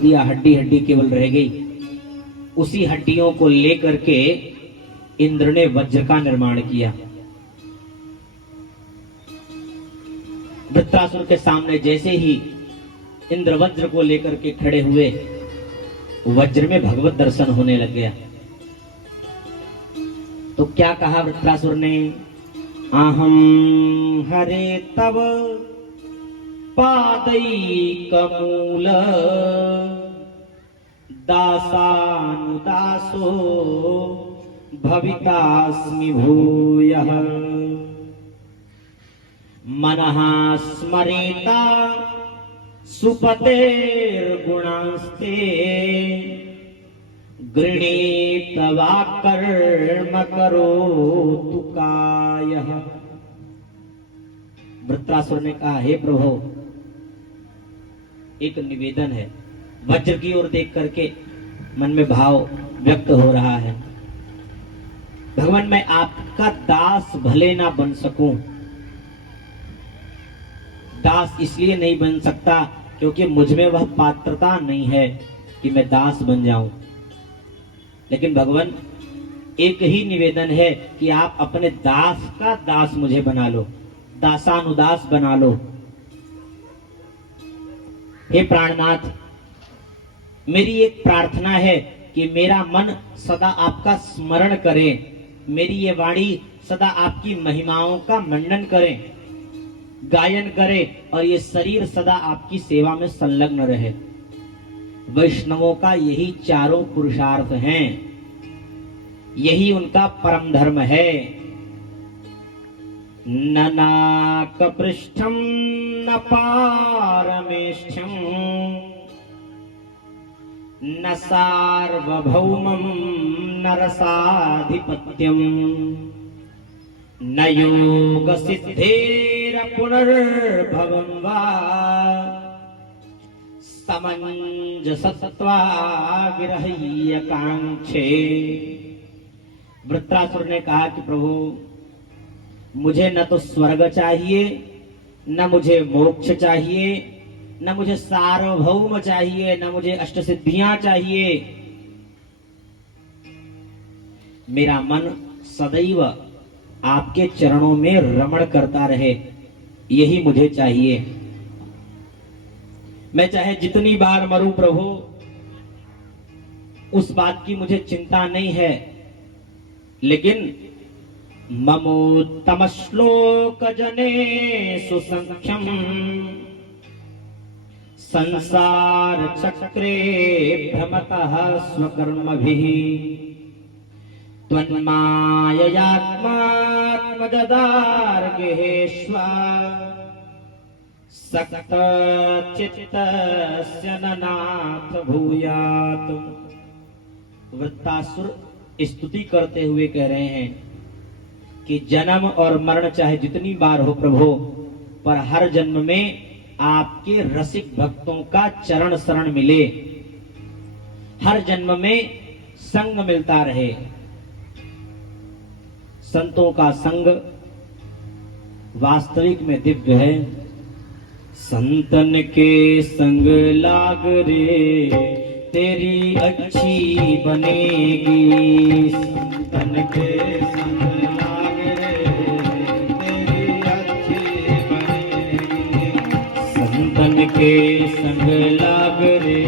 दिया, हड्डी हड्डी केवल रह गई। उसी हड्डियों को लेकर के इंद्र ने वज्र का निर्माण किया। वृत्रासुर के सामने जैसे ही इंद्र वज्र को लेकर के खड़े हुए, वज्र में भगवत दर्शन होने लग गया। तो क्या कहा वृत्रासुर ने? अहम हरे तव पादैकमूल दासानुदासो भवितास्मि भूयः मनः स्मरेता सुपतेर्गुणास्ते गृणीत वा कर्म करोतु कायः। वृत्रासुर ने कहा, हे प्रभु, एक निवेदन है। वज्र की ओर देख करके मन में भाव व्यक्त हो रहा है। भगवान, मैं आपका दास भले ना बन सकूं, दास इसलिए नहीं बन सकता क्योंकि मुझ में वह पात्रता नहीं है कि मैं दास बन जाऊं। लेकिन भगवान, एक ही निवेदन है कि आप अपने दास का दास मुझे बना लो, दासानुदास बना लो। हे प्राणनाथ, मेरी एक प्रार्थना है कि मेरा मन सदा आपका स्मरण करे, मेरी ये वाणी सदा आपकी महिमाओं का मंडन करे, गायन करे, और ये शरीर सदा आपकी सेवा में संलग्न रहे। वैष्णवों का यही चारों पुरुषार्थ हैं, यही उनका परम धर्म है। न नाकपृष्ठं न पारमेष्ठ्यं न सार्वभौमं न रसाधिपत्यम् न योगसिद्धेर पुनर्भवं वा समञ्जसत्वा विरह्यकांक्षे। वृत्रासुर ने कहा कि प्रभु, मुझे न तो स्वर्ग चाहिए, न मुझे मोक्ष चाहिए, न मुझे सार्वभौम चाहिए, न मुझे अष्टसिद्धियां चाहिए। मेरा मन सदैव आपके चरणों में रमण करता रहे, यही मुझे चाहिए। मैं चाहे जितनी बार मरूं प्रभु, उस बात की मुझे चिंता नहीं है, लेकिन ममोत्तम श्लोक जने सुसंख्यम संसार चक्रे भ्रमतः स्वकर्मभिः त्वन्माययात्मात्मजदार्गेष्वा सक्त चित्तस्य नाथ भूयात्। वृत्तासुर स्तुति करते हुए कह रहे हैं कि जन्म और मरण चाहे जितनी बार हो प्रभु, पर हर जन्म में आपके रसिक भक्तों का चरण शरण मिले, हर जन्म में संग मिलता रहे। संतों का संग वास्तविक में दिव्य है। संतन के संग लाग रे तेरी अच्छी बनेगी, संतन के संग लाग रे तेरी अच्छी बनेगी, संतन के संग लाग रे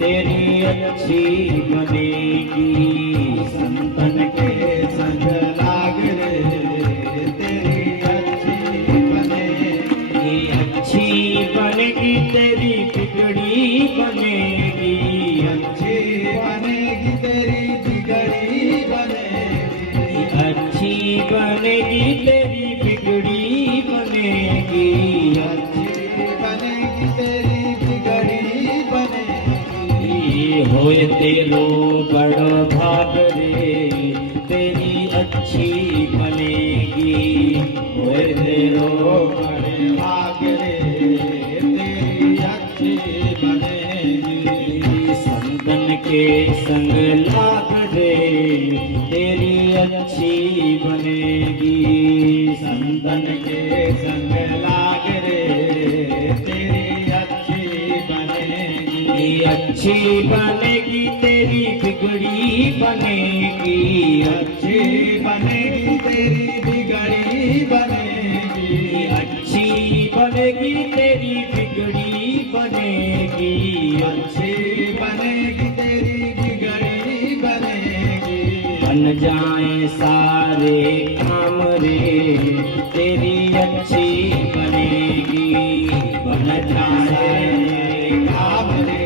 तेरी अच्छी बनेगी, संतन के संग लाग रे तेरी अच्छी बनेगी, अच्छी बनेगी तेरी बिगड़ी बनेगी, अच्छी बनेगी तेरी बिगड़ी बनेगी, अच्छी बनेगी तेरी बिगड़ी बनेगी, अच्छी बनेगी तेरी बिगड़ी बनेगी। होए तेरो बड़ भाग रे तेरी अच्छी बनेगी, होए तेरो बड़ भाग रे तेरी अच्छी बनेगी, संतन के संग लाग रे तेरी अच्छी बनेगी, संतन के संग लाग रे तेरी अच्छी बनेगी, अच्छी बनेगी तेरी बिगड़ी बनेगी, अच्छी बनेगी तेरी बिगड़ी बनेगी, अच्छी बनेगी तेरी बिगड़ी बनेगी, अच्छी बनेगी तेरी बिगड़ी बनेगी, बन जाए सारे काम रे तेरी अच्छी बनेगी, बन जाए काम रे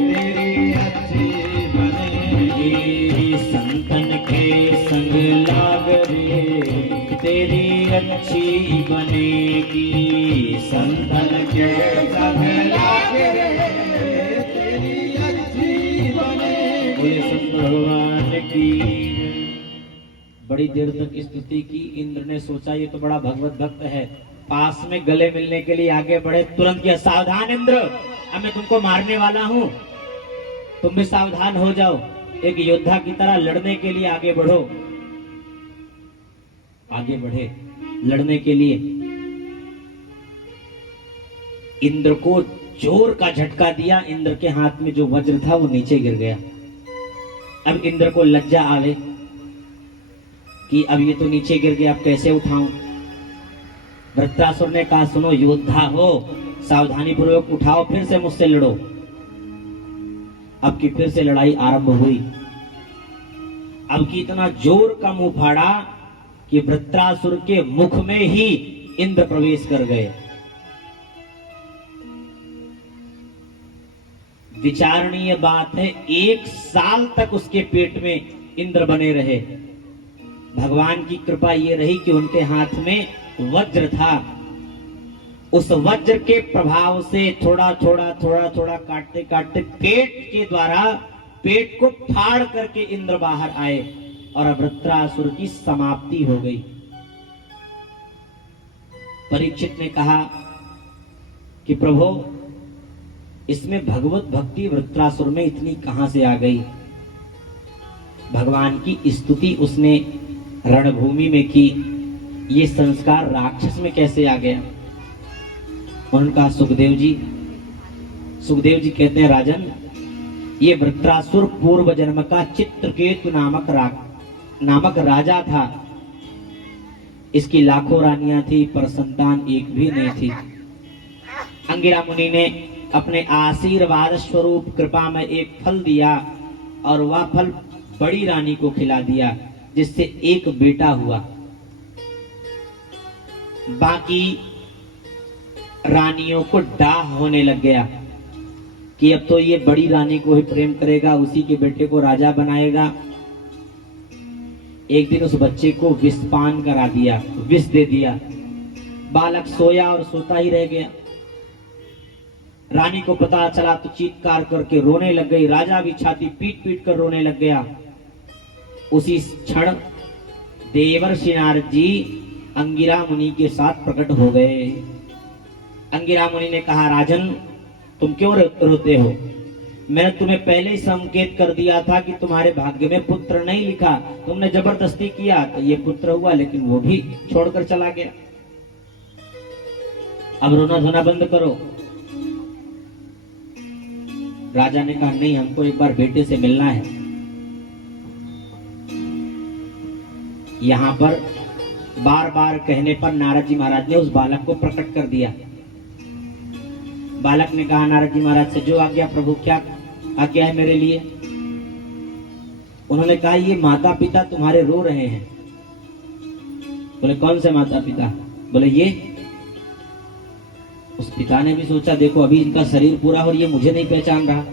तेरी अच्छी बनेगी, संतन के संग लाग रे तेरी अच्छी बनेगी, संतन के संग लाग रे तेरी अच्छी बनेगी। बोले संत भगवान की। बड़ी देर तक स्तुति की। इंद्र ने सोचा ये तो बड़ा भगवत भक्त है, पास में गले मिलने के लिए आगे बढ़े। तुरंत किया, सावधान इंद्र, अब मैं तुमको मारने वाला हूं, तुम भी सावधान हो जाओ। एक योद्धा की तरह लड़ने के लिए आगे बढ़ो। आगे बढ़े लड़ने के लिए। इंद्र को जोर का झटका दिया। इंद्र के हाथ में जो वज्र था वो नीचे गिर गया। अब इंद्र को लज्जा आवे कि अब ये तो नीचे गिर गया, अब कैसे उठाऊं। वृत्रासुर ने कहा, सुनो योद्धा हो, सावधानी पूर्वक उठाओ, फिर से मुझसे लड़ो। अब की फिर से लड़ाई आरंभ हुई। अब की इतना जोर का मुंह फाड़ा कि वृत्रासुर के मुख में ही इंद्र प्रवेश कर गए। विचारणीय बात है, 1 साल तक उसके पेट में इंद्र बने रहे। भगवान की कृपा ये रही कि उनके हाथ में वज्र था। उस वज्र के प्रभाव से थोड़ा थोड़ा थोड़ा थोड़ा काटते काटते पेट के द्वारा पेट को फाड़ करके इंद्र बाहर आए और वृत्रासुर की समाप्ति हो गई। परीक्षित ने कहा कि प्रभु, इसमें भगवत भक्ति वृत्रासुर में इतनी कहां से आ गई। भगवान की स्तुति उसने रणभूमि में की, ये संस्कार राक्षस में कैसे आ गया। उन्होंने कहा, सुखदेव जी कहते हैं, राजन, ये वृत्रासुर पूर्व जन्म का चित्रकेतु नामक राजा था। इसकी लाखों रानियां थी, पर संतान एक भी नहीं थी। अंगिरा मुनि ने अपने आशीर्वाद स्वरूप कृपा में एक फल दिया और वह फल बड़ी रानी को खिला दिया, जिससे एक बेटा हुआ। बाकी रानियों को डाह होने लग गया कि अब तो ये बड़ी रानी को ही प्रेम करेगा, उसी के बेटे को राजा बनाएगा। एक दिन उस बच्चे को विषपान करा दिया, विष दे दिया। बालक सोया और सोता ही रह गया। रानी को पता चला तो चीत्कार करके रोने लग गई। राजा भी छाती पीट पीट कर रोने लग गया। उसी क्षण देवर्षि नारद जी अंगिरा मुनि के साथ प्रकट हो गए। अंगिरा मुनि ने कहा, राजन, तुम क्यों रोते हो? मैंने तुम्हें पहले ही संकेत कर दिया था कि तुम्हारे भाग्य में पुत्र नहीं लिखा। तुमने जबरदस्ती किया तो ये पुत्र हुआ, लेकिन वो भी छोड़कर चला गया। अब रोना धोना बंद करो। राजा ने कहा, नहीं, हमको एक बार बेटे से मिलना है। यहां पर बार बार कहने पर नारद जी महाराज ने उस बालक को प्रकट कर दिया। बालक ने कहा नारद जी महाराज से, जो आज्ञा प्रभु, क्या आज्ञा है मेरे लिए? उन्होंने कहा, ये माता पिता तुम्हारे रो रहे हैं। बोले, कौन से माता पिता? बोले, ये। उस पिता ने भी सोचा, देखो अभी इनका शरीर पूरा और ये मुझे नहीं पहचान रहा।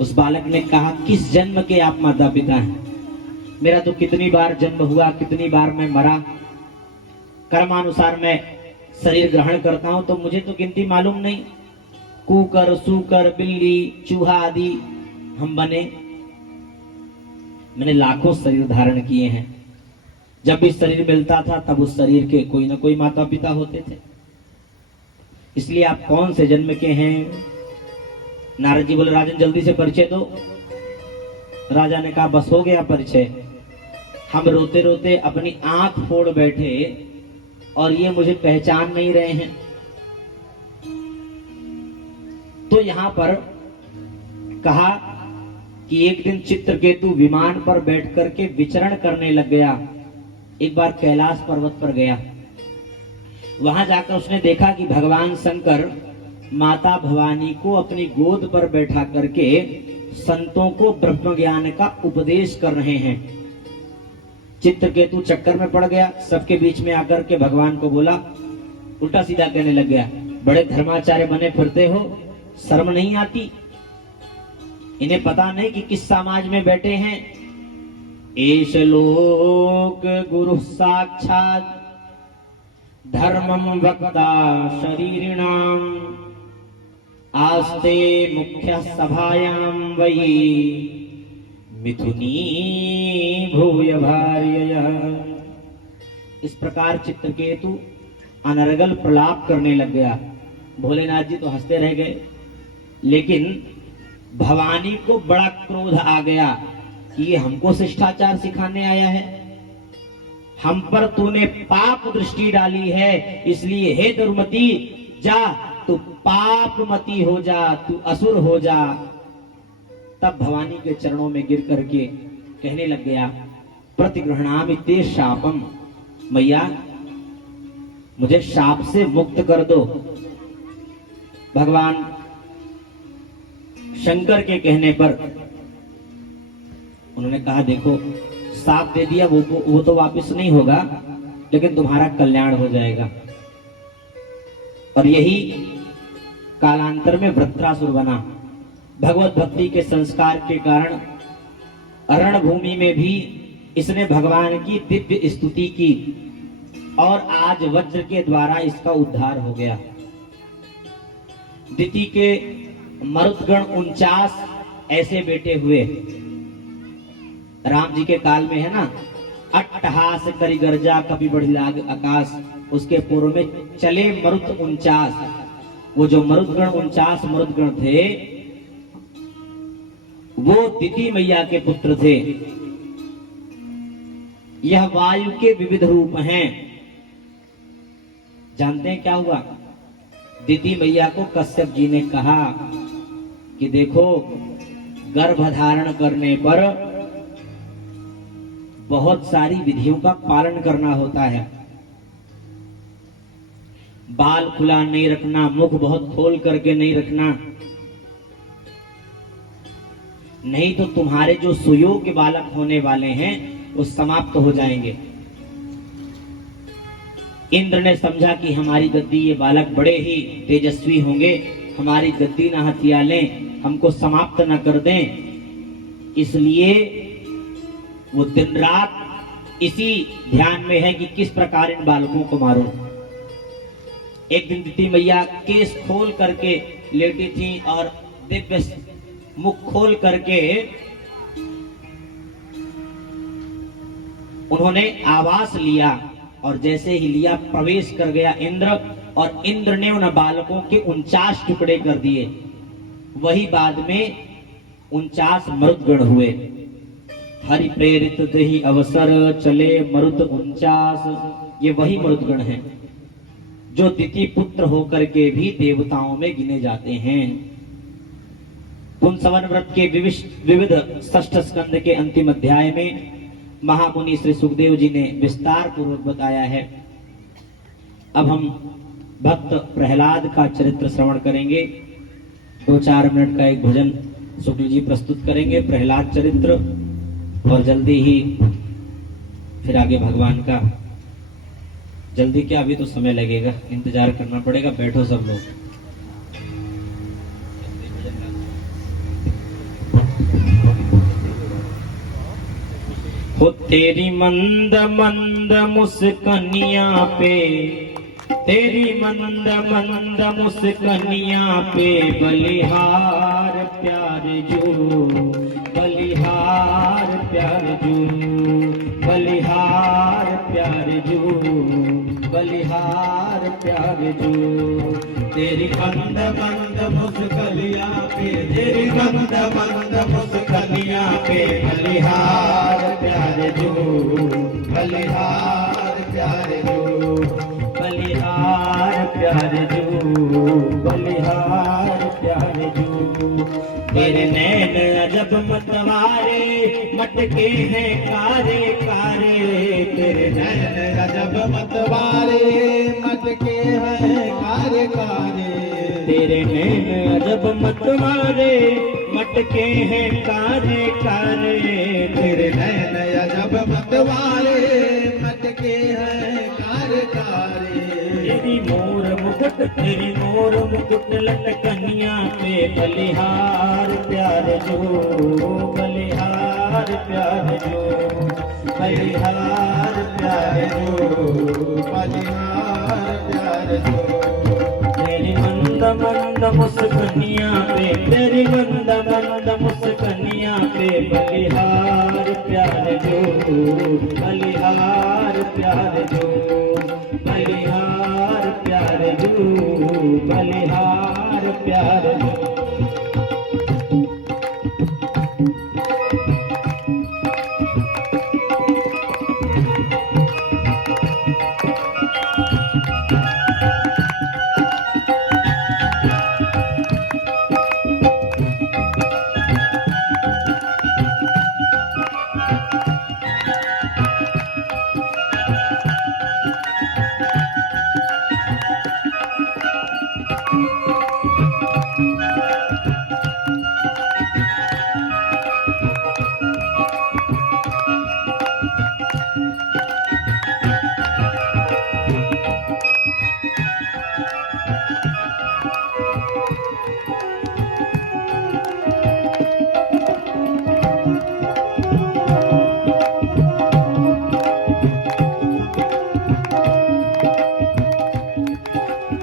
उस बालक ने कहा, किस जन्म के आप माता पिता हैं? मेरा तो कितनी बार जन्म हुआ, कितनी बार मैं मरा। कर्मानुसार मैं शरीर ग्रहण करता हूं, तो मुझे तो गिनती मालूम नहीं। कुकर, सूकर, बिल्ली, चूहा आदि हम बने। मैंने लाखों शरीर धारण किए हैं। जब भी शरीर मिलता था तब उस शरीर के कोई ना कोई माता पिता होते थे। इसलिए आप कौन से जन्म के हैं? नारद जी बोले, राजन जल्दी से परिचय दो। राजा ने कहा, बस हो गया परिचय। हम रोते रोते अपनी आंख फोड़ बैठे और ये मुझे पहचान नहीं रहे हैं। तो यहाँ पर कहा कि एक दिन चित्रकेतु विमान पर बैठ करके विचरण करने लग गया। एक बार कैलाश पर्वत पर गया, वहां जाकर उसने देखा कि भगवान शंकर माता भवानी को अपनी गोद पर बैठा करके संतों को ब्रह्म ज्ञान का उपदेश कर रहे हैं। चित्रकेतु चक्कर में पड़ गया, सबके बीच में आकर के भगवान को बोला, उल्टा सीधा कहने लग गया, बड़े धर्माचार्य बने फिरते हो, शर्म नहीं आती? इन्हें पता नहीं कि किस समाज में बैठे हैं। एष लोक गुरु साक्षात धर्मम वक्ता शरीरिणाम आस्ते मुख्य सभायाम वही मिथुनी भूय भार्यया। इस प्रकार चित्रकेतु अनर्गल प्रलाप करने लग गया। भोलेनाथ जी तो हंसते रह गए, लेकिन भवानी को बड़ा क्रोध आ गया कि ये हमको शिष्टाचार सिखाने आया है, हम पर तूने पाप दृष्टि डाली है, इसलिए हे दुर्मति जा, तू पापमती हो जा, तू असुर हो जा। तब भवानी के चरणों में गिर करके कहने लग गया, प्रतिगृह्णामि ते शापम, मैया मुझे शाप से मुक्त कर दो। भगवान शंकर के कहने पर उन्होंने कहा, देखो साप दे दिया, वो तो वापस नहीं होगा, लेकिन तुम्हारा कल्याण हो जाएगा। और यही कालांतर में वृत्रासुर बना। भगवत भक्ति के संस्कार के कारण रणभूमि में भी इसने भगवान की दिव्य स्तुति की और आज वज्र के द्वारा इसका उद्धार हो गया। दिति के मरुदगण 49 ऐसे बेटे हुए। राम जी के काल में है ना, अट्टहास करि गर्जा कपि बढ़ि लाग आकाश, उसके पूर्व में चले मरुत 49। वो जो मरुदगण 49 मरुदगण थे वो दिति मैया के पुत्र थे। यह वायु के विविध रूप हैं। जानते हैं क्या हुआ? दिति मैया को कश्यप जी ने कहा कि देखो, गर्भ धारण करने पर बहुत सारी विधियों का पालन करना होता है। बाल खुला नहीं रखना, मुख बहुत खोल करके नहीं रखना, नहीं तो तुम्हारे जो सुयोग्य बालक होने वाले हैं वो समाप्त हो जाएंगे। इंद्र ने समझा कि हमारी गद्दी ये बालक बड़े ही तेजस्वी होंगे, हमारी गद्दी ना हथिया लें, हमको समाप्त न कर दें, इसलिए वो दिन रात इसी ध्यान में है कि किस प्रकार इन बालकों को मारूं। एक दिन दिति मैया केस खोल करके लेटी थी और दिव्य मुख खोल करके उन्होंने आवास लिया, और जैसे ही लिया प्रवेश कर गया इंद्र, और इंद्र ने उन बालकों के 49 टुकड़े कर दिए। वही बाद में 49 मरुदगण हुए। हरि प्रेरित देहि अवसर चले मरुद 49। ये वही मरुदगण हैं जो दिति पुत्र होकर के भी देवताओं में गिने जाते हैं। पुंसवन व्रत के विविध षष्ठ स्कंद के अंतिम अध्याय में महामुनि श्री सुखदेव जी ने विस्तार पूर्वक बताया है। अब हम भक्त प्रहलाद का चरित्र श्रवण करेंगे। 2-4 मिनट का एक भजन शुक्ल जी प्रस्तुत करेंगे, प्रहलाद चरित्र, और जल्दी ही फिर आगे भगवान का। जल्दी क्या, अभी तो समय लगेगा, इंतजार करना पड़ेगा। बैठो सब लोग। हो तेरी मंद मंद मुस्कनिया पे, तेरी मंद मंद मुस्कनिया पे बलिहार प्यार जो, बलिहार प्यार जो, बलिहार प्यार जो, बलिहार प्यार जो। तेरी मंद मंद मुस्कनिया पे, तेरी मंद मंद मुस्कनिया पे बलिहार प्यार जो, बलिहार प्यार जो, बलिहार प्यार जो, बलिहार प्यार तेरे नैन अजब मतवारे मटके हैं कारे कारे तेरे नैन अजब मतवारे मटके हैं कारे कारे तेरे नैन अजब मतवारे मटके हैं कारे कारे तेरे नैन अजब मतवारे मटके हैं कारे कारे तेरी मोर मुकुट लटकनिया पे बलिहार प्यार जो बलिहार प्यार जो बलिहार प्यार जो बलिहार प्यार जो तेरी मंद मुस्कनिया पे तेरी मंद मुस्कनिया पे बलिहार प्यार जो बलिहार प्यार जो बलिहार प्यार जो बलिहार प्यार जो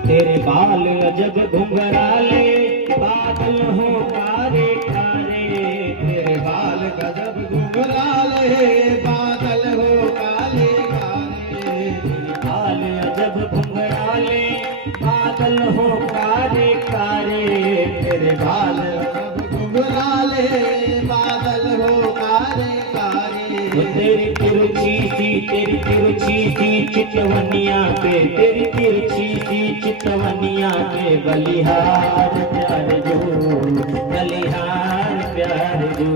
तेरे बाल अजब घुंघराले बादल हो कारे कारे तेरे बाल गजब घुंघराले बादल हो काले काले बाल अजब घुंघराले बादल हो कारे कारे तेरे बाल गजब घुंघराले बादल हो काले काले तेरी तिरछी सी चितवनिया पे तेरी तिरछी सी चितवनिया पे बलिहार प्यार जो बलिहार प्यार जो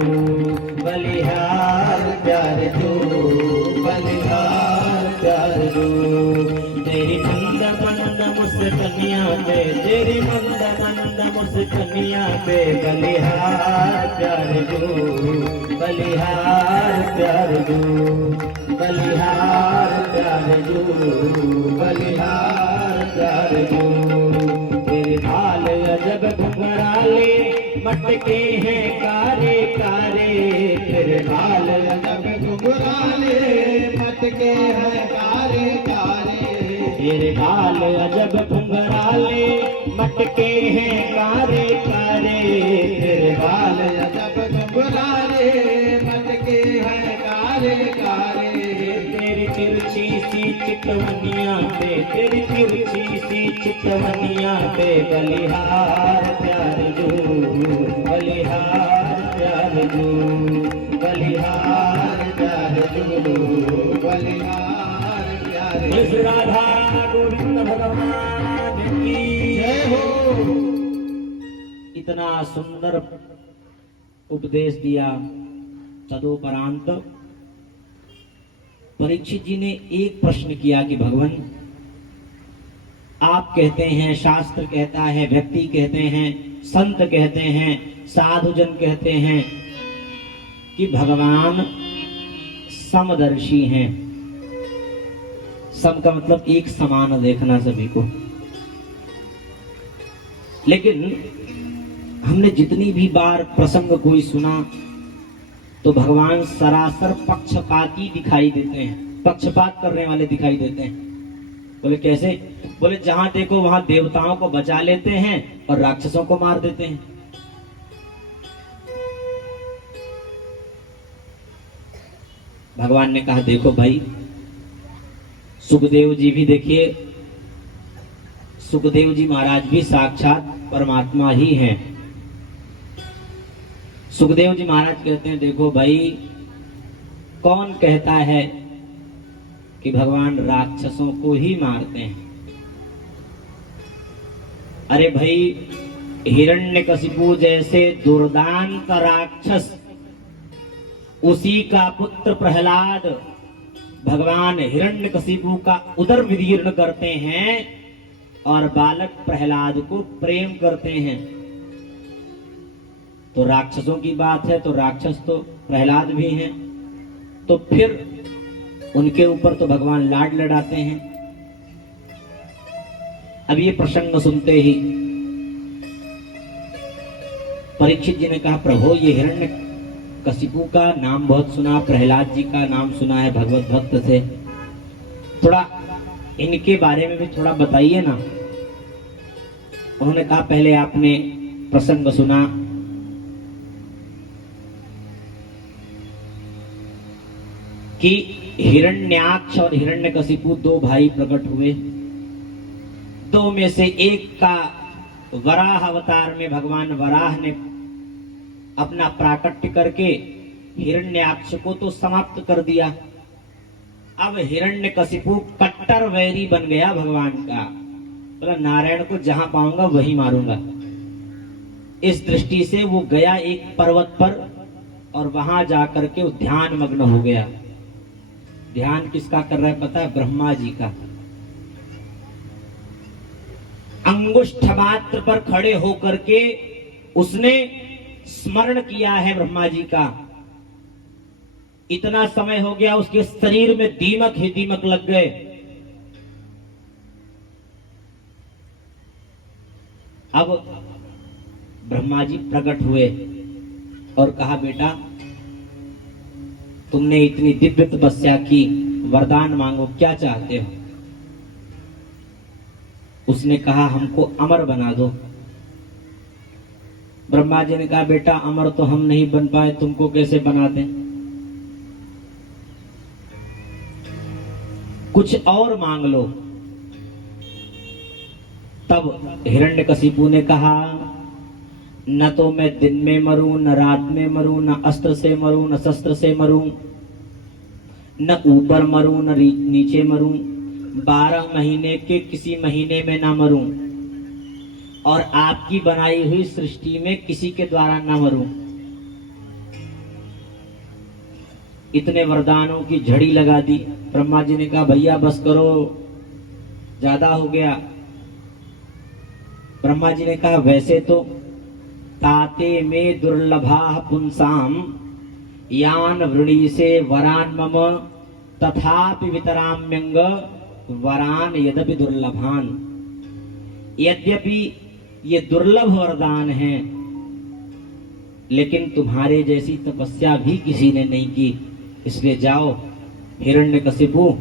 बलिहार प्यार जो बलिहार प्यार जो तेरी मंद मुस्कनिया पे तेरी मंद मुस्कनिया पे बलिहार प्यार जो बलिहार प्यार जो बलिहार प्यार जो बलिहार प्यार जो तेरे बाल अजब घुंघराले मटके हैं कारे कारे तेरे बाल गजब घुंघराले मटके हैं काले काले तेरे बाल अजब घुंघराले मटके हैं कारे कारे तेरे बाल गजब घुंघराले मटके हैं काले काले तेरी तिरछी सी चितवनिया पे तेरी तिरछी सी चितवनिया पे बलिहार प्यार जो बलिहार प्यार जो बलिहार प्यार जो बलिहार प्यारे इस राधा गोविंद भगवान की जय हो। इतना सुंदर उपदेश दिया तदोपरांत परीक्षित जी ने एक प्रश्न किया कि भगवान आप कहते हैं शास्त्र कहता है व्यक्ति कहते हैं संत कहते हैं साधुजन कहते हैं कि भगवान समदर्शी हैं सम का मतलब एक समान देखना सभी को लेकिन हमने जितनी भी बार प्रसंग कोई सुना तो भगवान सरासर पक्षपाती दिखाई देते हैं पक्षपात करने वाले दिखाई देते हैं बोले कैसे बोले जहां देखो वहां देवताओं को बचा लेते हैं और राक्षसों को मार देते हैं भगवान ने कहा देखो भाई सुखदेव जी भी देखिए सुखदेव जी महाराज भी साक्षात परमात्मा ही हैं सुखदेव जी महाराज कहते हैं देखो भाई कौन कहता है कि भगवान राक्षसों को ही मारते हैं अरे भाई हिरण्यकशिपु जैसे दुर्दांत राक्षस, उसी का पुत्र प्रहलाद भगवान हिरण्यकशिपु का उदर विदीर्ण करते हैं और बालक प्रहलाद को प्रेम करते हैं। तो राक्षसों की बात है तो राक्षस तो प्रहलाद भी हैं, तो फिर उनके ऊपर तो भगवान लाड लड़ाते हैं। अब ये प्रसंग सुनते ही परीक्षित जी ने कहा, प्रभु ये हिरण्यकशिपु का नाम बहुत सुना, प्रहलाद जी का नाम सुना है भगवत भक्त से, थोड़ा इनके बारे में भी थोड़ा बताइए ना। उन्होंने कहा, पहले आपने प्रसंग सुना, कि हिरण्याक्ष और हिरण्यकशिपु दो भाई प्रकट हुए। दो में से एक का वराह अवतार में भगवान वराह ने अपना प्राकट्य करके हिरण्याक्ष को तो समाप्त कर दिया। अब हिरण्यकशिपु कट्टर वैरी बन गया भगवान का, बोला नारायण को जहां पाऊंगा वहीं मारूंगा। इस दृष्टि से वो गया एक पर्वत पर और वहां जाकर के वो ध्यान मग्न हो गया। ध्यान किसका कर रहा है पता है? ब्रह्मा जी का। अंगुष्ठ मात्र पर खड़े होकर के उसने स्मरण किया है ब्रह्मा जी का। इतना समय हो गया उसके शरीर में दीमक ही दीमक लग गए। अब ब्रह्मा जी प्रकट हुए और कहा, बेटा तुमने इतनी दिव्य तपस्या की, वरदान मांगो, क्या चाहते हो? उसने कहा, हमको अमर बना दो। ब्रह्मा जी ने कहा, बेटा अमर तो हम नहीं बन पाए, तुमको कैसे बना दें? कुछ और मांग लो। तब हिरण्यकशिपु ने कहा, न तो मैं दिन में मरूं, न रात में मरूं, न अस्त्र से मरूं, न शस्त्र से मरूं, न ऊपर मरूं, न नीचे मरूं, 12 महीने के किसी महीने में ना मरूं, और आपकी बनाई हुई सृष्टि में किसी के द्वारा ना मरूं। इतने वरदानों की झड़ी लगा दी। ब्रह्मा जी ने कहा, भैया बस करो, ज्यादा हो गया। ब्रह्मा जी ने कहा, वैसे तो ताते में दुर्लभा पुंसाम यान वृणी से वरान मम तथापि वितराम्यंग वरान यद्यपि दुर्लभान। यद्यपि ये दुर्लभ वरदान हैं, लेकिन तुम्हारे जैसी तपस्या भी किसी ने नहीं की, इसलिए जाओ हिरण्यकशिपु,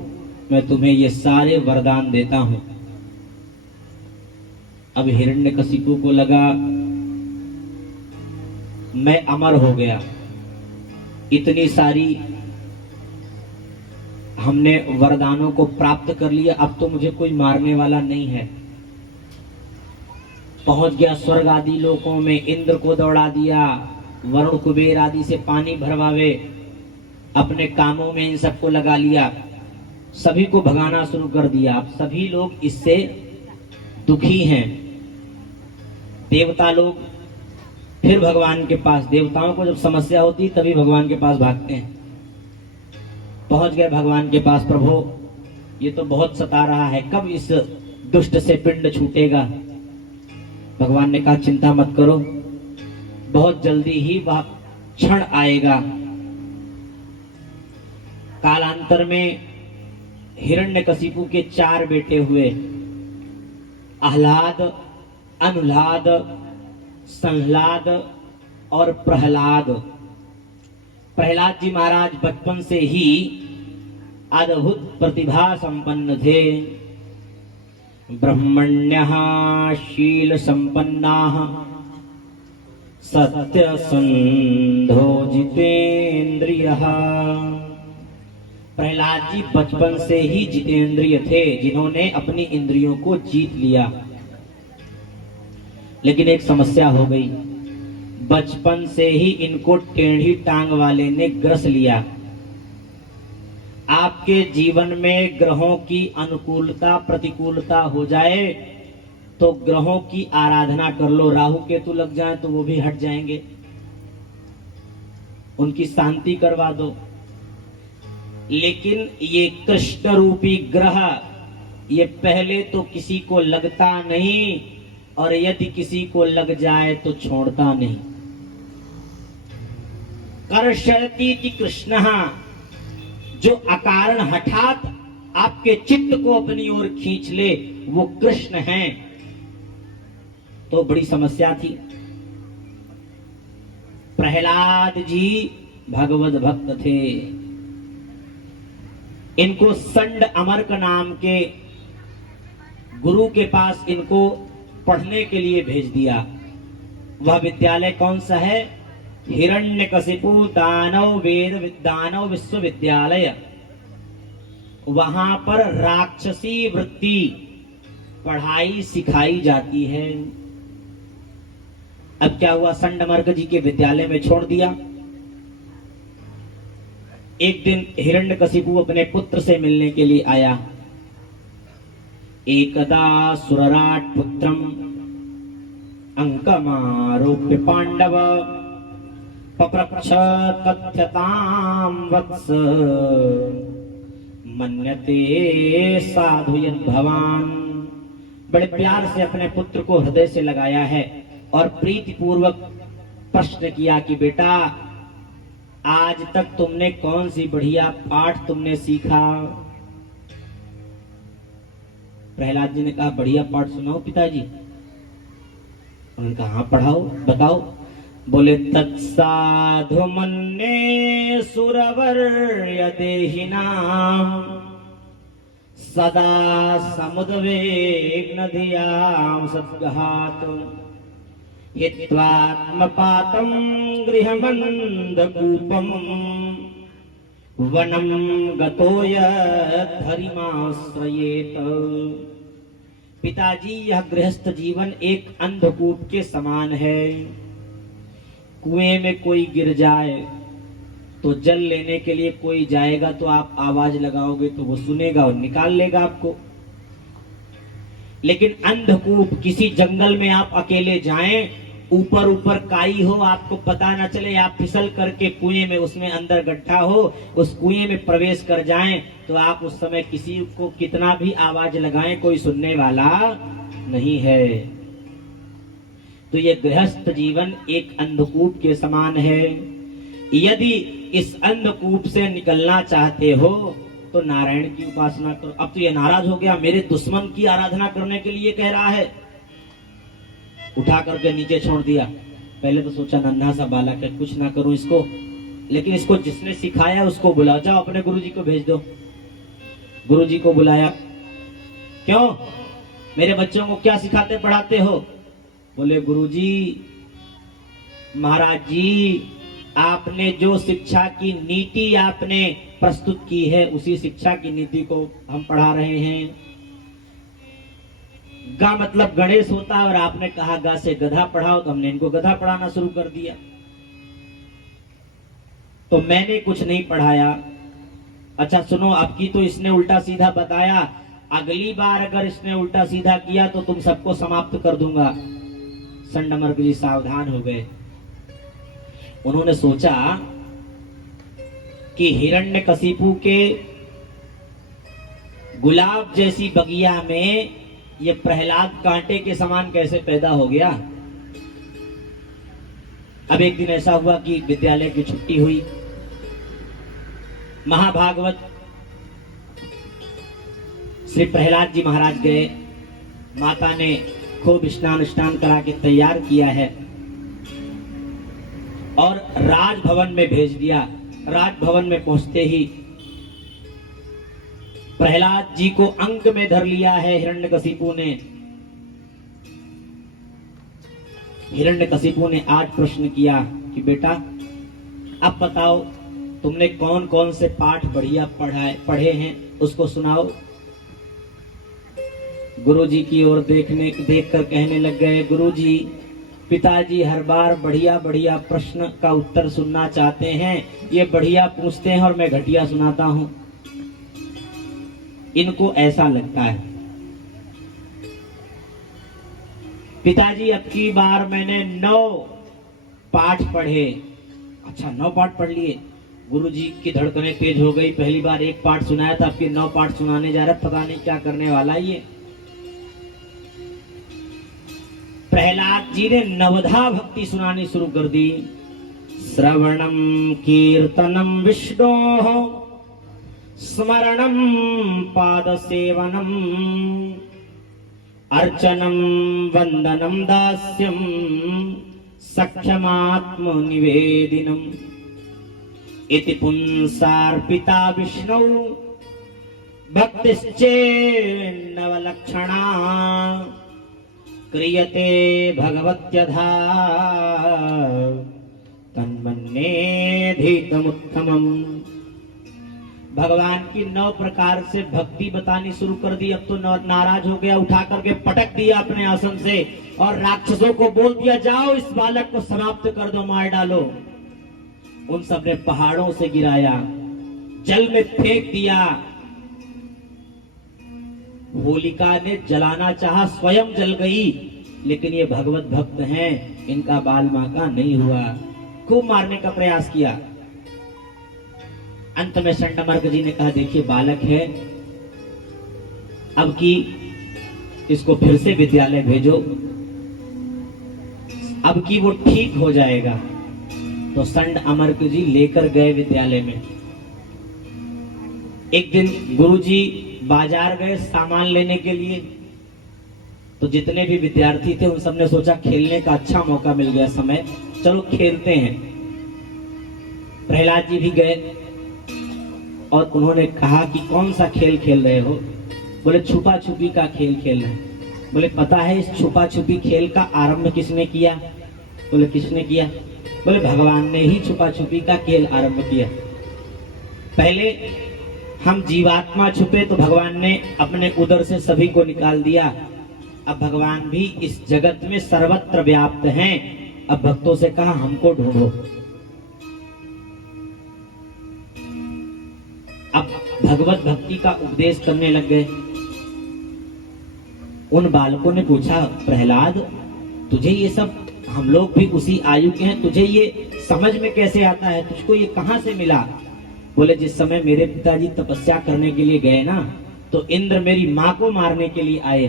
मैं तुम्हें ये सारे वरदान देता हूं। अब हिरण्यकशिपु को लगा मैं अमर हो गया, इतनी सारी हमने वरदानों को प्राप्त कर लिया, अब तो मुझे कोई मारने वाला नहीं है। पहुंच गया स्वर्ग आदि लोकों में, इंद्र को दौड़ा दिया, वरुण कुबेर आदि से पानी भरवावे, अपने कामों में इन सबको लगा लिया, सभी को भगाना शुरू कर दिया। अब सभी लोग इससे दुखी हैं। देवता लोग फिर भगवान के पास, देवताओं को जब समस्या होती तभी भगवान के पास भागते हैं। पहुंच गए भगवान के पास, प्रभु ये तो बहुत सता रहा है, कब इस दुष्ट से पिंड छूटेगा? भगवान ने कहा, चिंता मत करो, बहुत जल्दी ही वह क्षण आएगा। कालांतर में हिरण्यकशिपु के 4 बेटे हुए, आह्लाद, अनुलाद, संह्लाद और प्रहलाद। प्रहलाद जी महाराज बचपन से ही अद्भुत प्रतिभा संपन्न थे। ब्रह्मण्यः शील संपन्नाः सत्यसंधो जितेंद्रियः। प्रहलाद जी बचपन से ही जितेंद्रिय थे, जिन्होंने अपनी इंद्रियों को जीत लिया। लेकिन एक समस्या हो गई, बचपन से ही इनको टेढ़ी टांग वाले ने ग्रस लिया। आपके जीवन में ग्रहों की अनुकूलता प्रतिकूलता हो जाए तो ग्रहों की आराधना कर लो, राहु केतु लग जाए तो वो भी हट जाएंगे, उनकी शांति करवा दो। लेकिन ये कृष्ण रूपी ग्रह ये पहले तो किसी को लगता नहीं, और यदि किसी को लग जाए तो छोड़ता नहीं। कर्षयति कृष्ण, जो अकारण हठात आपके चित्त को अपनी ओर खींच ले वो कृष्ण हैं। तो बड़ी समस्या थी। प्रहलाद जी भगवत भक्त थे। इनको संड अमर्क नाम के गुरु के पास इनको पढ़ने के लिए भेज दिया। वह विद्यालय कौन सा है? हिरण्यकशिपु दानव विश्वविद्यालय। वहां पर राक्षसी वृत्ति पढ़ाई सिखाई जाती है। अब क्या हुआ, संडमर्क जी के विद्यालय में छोड़ दिया। एक दिन हिरण्यकशिपु अपने पुत्र से मिलने के लिए आया। एकदा सुरराट पुत्रम अंकमारोप्य पांडव पप्रच्छ कथ्यताम वत्स मन्यते साधु यद्भवान। बड़े प्यार से अपने पुत्र को हृदय से लगाया है और प्रीति पूर्वक प्रश्न किया कि बेटा आज तक तुमने कौन सी बढ़िया पाठ तुमने सीखा? प्रहलाद जी ने कहा बढ़िया पाठ सुनाओ पिताजी। उन्होंने कहा हाँ पढ़ाओ, बताओ। बोले तत्साधु मन्ये सुरवर्य देहिनाम सदा समुद्वेग्न धियाम सद्घात हित्वात्मपातं गृहमन्दकूपम् वनम गतो यद्धरिमाश्रयेत। पिताजी यह गृहस्थ जीवन एक अंधकूप के समान है। कुएं में कोई गिर जाए तो जल लेने के लिए कोई जाएगा तो आप आवाज लगाओगे तो वो सुनेगा और निकाल लेगा आपको। लेकिन अंधकूप, किसी जंगल में आप अकेले जाएं, ऊपर ऊपर काई हो, आपको पता ना चले, आप फिसल करके कुएं में, उसमें अंदर गड्ढा हो, उस कुएं में प्रवेश कर जाएं तो आप उस समय किसी को कितना भी आवाज लगाएं कोई सुनने वाला नहीं है। तो ये गृहस्थ जीवन एक अंधकूप के समान है। यदि इस अंधकूप से निकलना चाहते हो तो नारायण की उपासना करो। अब तो ये नाराज हो गया, मेरे दुश्मन की आराधना करने के लिए कह रहा है। उठा करके नीचे छोड़ दिया। पहले तो सोचा नन्हा सा बालक है, कुछ ना करूं इसको, लेकिन इसको जिसने सिखाया उसको बुलाओ, जाओ अपने गुरुजी को भेज दो। गुरुजी को बुलाया। क्यों, मेरे बच्चों को क्या सिखाते पढ़ाते हो? बोले गुरुजी, महाराज जी, आपने जो शिक्षा की नीति आपने प्रस्तुत की है उसी शिक्षा की नीति को हम पढ़ा रहे हैं। गा मतलब गणेश होता है और आपने कहा गा से गधा पढ़ाओ, तो हमने इनको गधा पढ़ाना शुरू कर दिया। तो मैंने कुछ नहीं पढ़ाया। अच्छा सुनो, आपकी तो इसने उल्टा सीधा बताया, अगली बार अगर इसने उल्टा सीधा किया तो तुम सबको समाप्त कर दूंगा। संडमर्क जी सावधान हो गए। उन्होंने सोचा कि हिरण्यकशिपु के गुलाब जैसी बगिया में ये प्रहलाद कांटे के समान कैसे पैदा हो गया। अब एक दिन ऐसा हुआ कि विद्यालय की छुट्टी हुई। महाभागवत श्री प्रहलाद जी महाराज गए। माता ने खूब स्नान करा के तैयार किया है और राजभवन में भेज दिया। राजभवन में पहुंचते ही प्रहलाद जी को अंक में धर लिया है हिरण्यकशिपु ने। हिरण्यकशिपु ने आज प्रश्न किया कि बेटा अब बताओ तुमने कौन कौन से पाठ बढ़िया पढ़े हैं, उसको सुनाओ। गुरुजी की ओर देखकर कहने लग गए, गुरुजी, पिताजी हर बार बढ़िया बढ़िया प्रश्न का उत्तर सुनना चाहते हैं, ये बढ़िया पूछते हैं और मैं घटिया सुनाता हूं। इनको ऐसा लगता है। पिताजी अब की बार मैंने 9 पाठ पढ़े। अच्छा 9 पाठ पढ़ लिए। गुरुजी की धड़कनें तेज हो गई। पहली बार 1 पाठ सुनाया था, अब की 9 पाठ सुनाने जा रहा, पता नहीं क्या करने वाला ये। प्रहलाद जी ने नवधा भक्ति सुनानी शुरू कर दी। श्रवणम कीर्तनम विष्णोः स्मरणम पाद सेवनम अर्चनम वंदनम दास्यम सख्यमात्म निवेदिनम इति पुंसार्पिता विष्णु भक्तिश्चेन्नवलक्षणा क्रियते भगवत्यधा तन्मन्येधितमुत्तमम्। भगवान की 9 प्रकार से भक्ति बतानी शुरू कर दी। अब तो नाराज हो गया, उठा करके पटक दिया अपने आसन से और राक्षसों को बोल दिया, जाओ इस बालक को समाप्त कर दो, मार डालो। उन सब ने पहाड़ों से गिराया, जल में फेंक दिया। होलिका ने जलाना चाहा, स्वयं जल गई, लेकिन ये भगवत भक्त हैं, इनका बाल माका नहीं हुआ। खूब मारने का प्रयास किया। अंत में संडमर्क जी ने कहा, देखिए बालक है, अब की इसको फिर से विद्यालय भेजो, अब की वो ठीक हो जाएगा। तो संड अमर्क जी लेकर गए विद्यालय में। एक दिन गुरुजी बाजार गए सामान लेने के लिए, तो जितने भी विद्यार्थी थे उन सबने सोचा खेलने का अच्छा मौका मिल गया समय, चलो खेलते हैं। प्रहलाद जी भी गए और उन्होंने कहा कि कौन सा खेल खेल रहे हो? बोले छुपा छुपी का खेल खेल रहे हैं। बोले पता है इस छुपा छुपी खेल का आरंभ किसने किया? बोले किसने किया? बोले भगवान ने ही छुपा छुपी का खेल आरंभ किया। पहले हम जीवात्मा छुपे तो भगवान ने अपने उदर से सभी को निकाल दिया। अब भगवान भी इस जगत में सर्वत्र व्याप्त हैं। अब भक्तों से कहा हमको ढूंढो। अब भगवत भक्ति का उपदेश करने लग गए। उन बालकों ने पूछा, प्रहलाद तुझे ये सब, हम लोग भी उसी आयु के हैं, तुझे ये समझ में कैसे आता है? तुझको ये कहां से मिला? बोले जिस समय मेरे पिताजी तपस्या करने के लिए गए ना, तो इंद्र मेरी माँ को मारने के लिए आए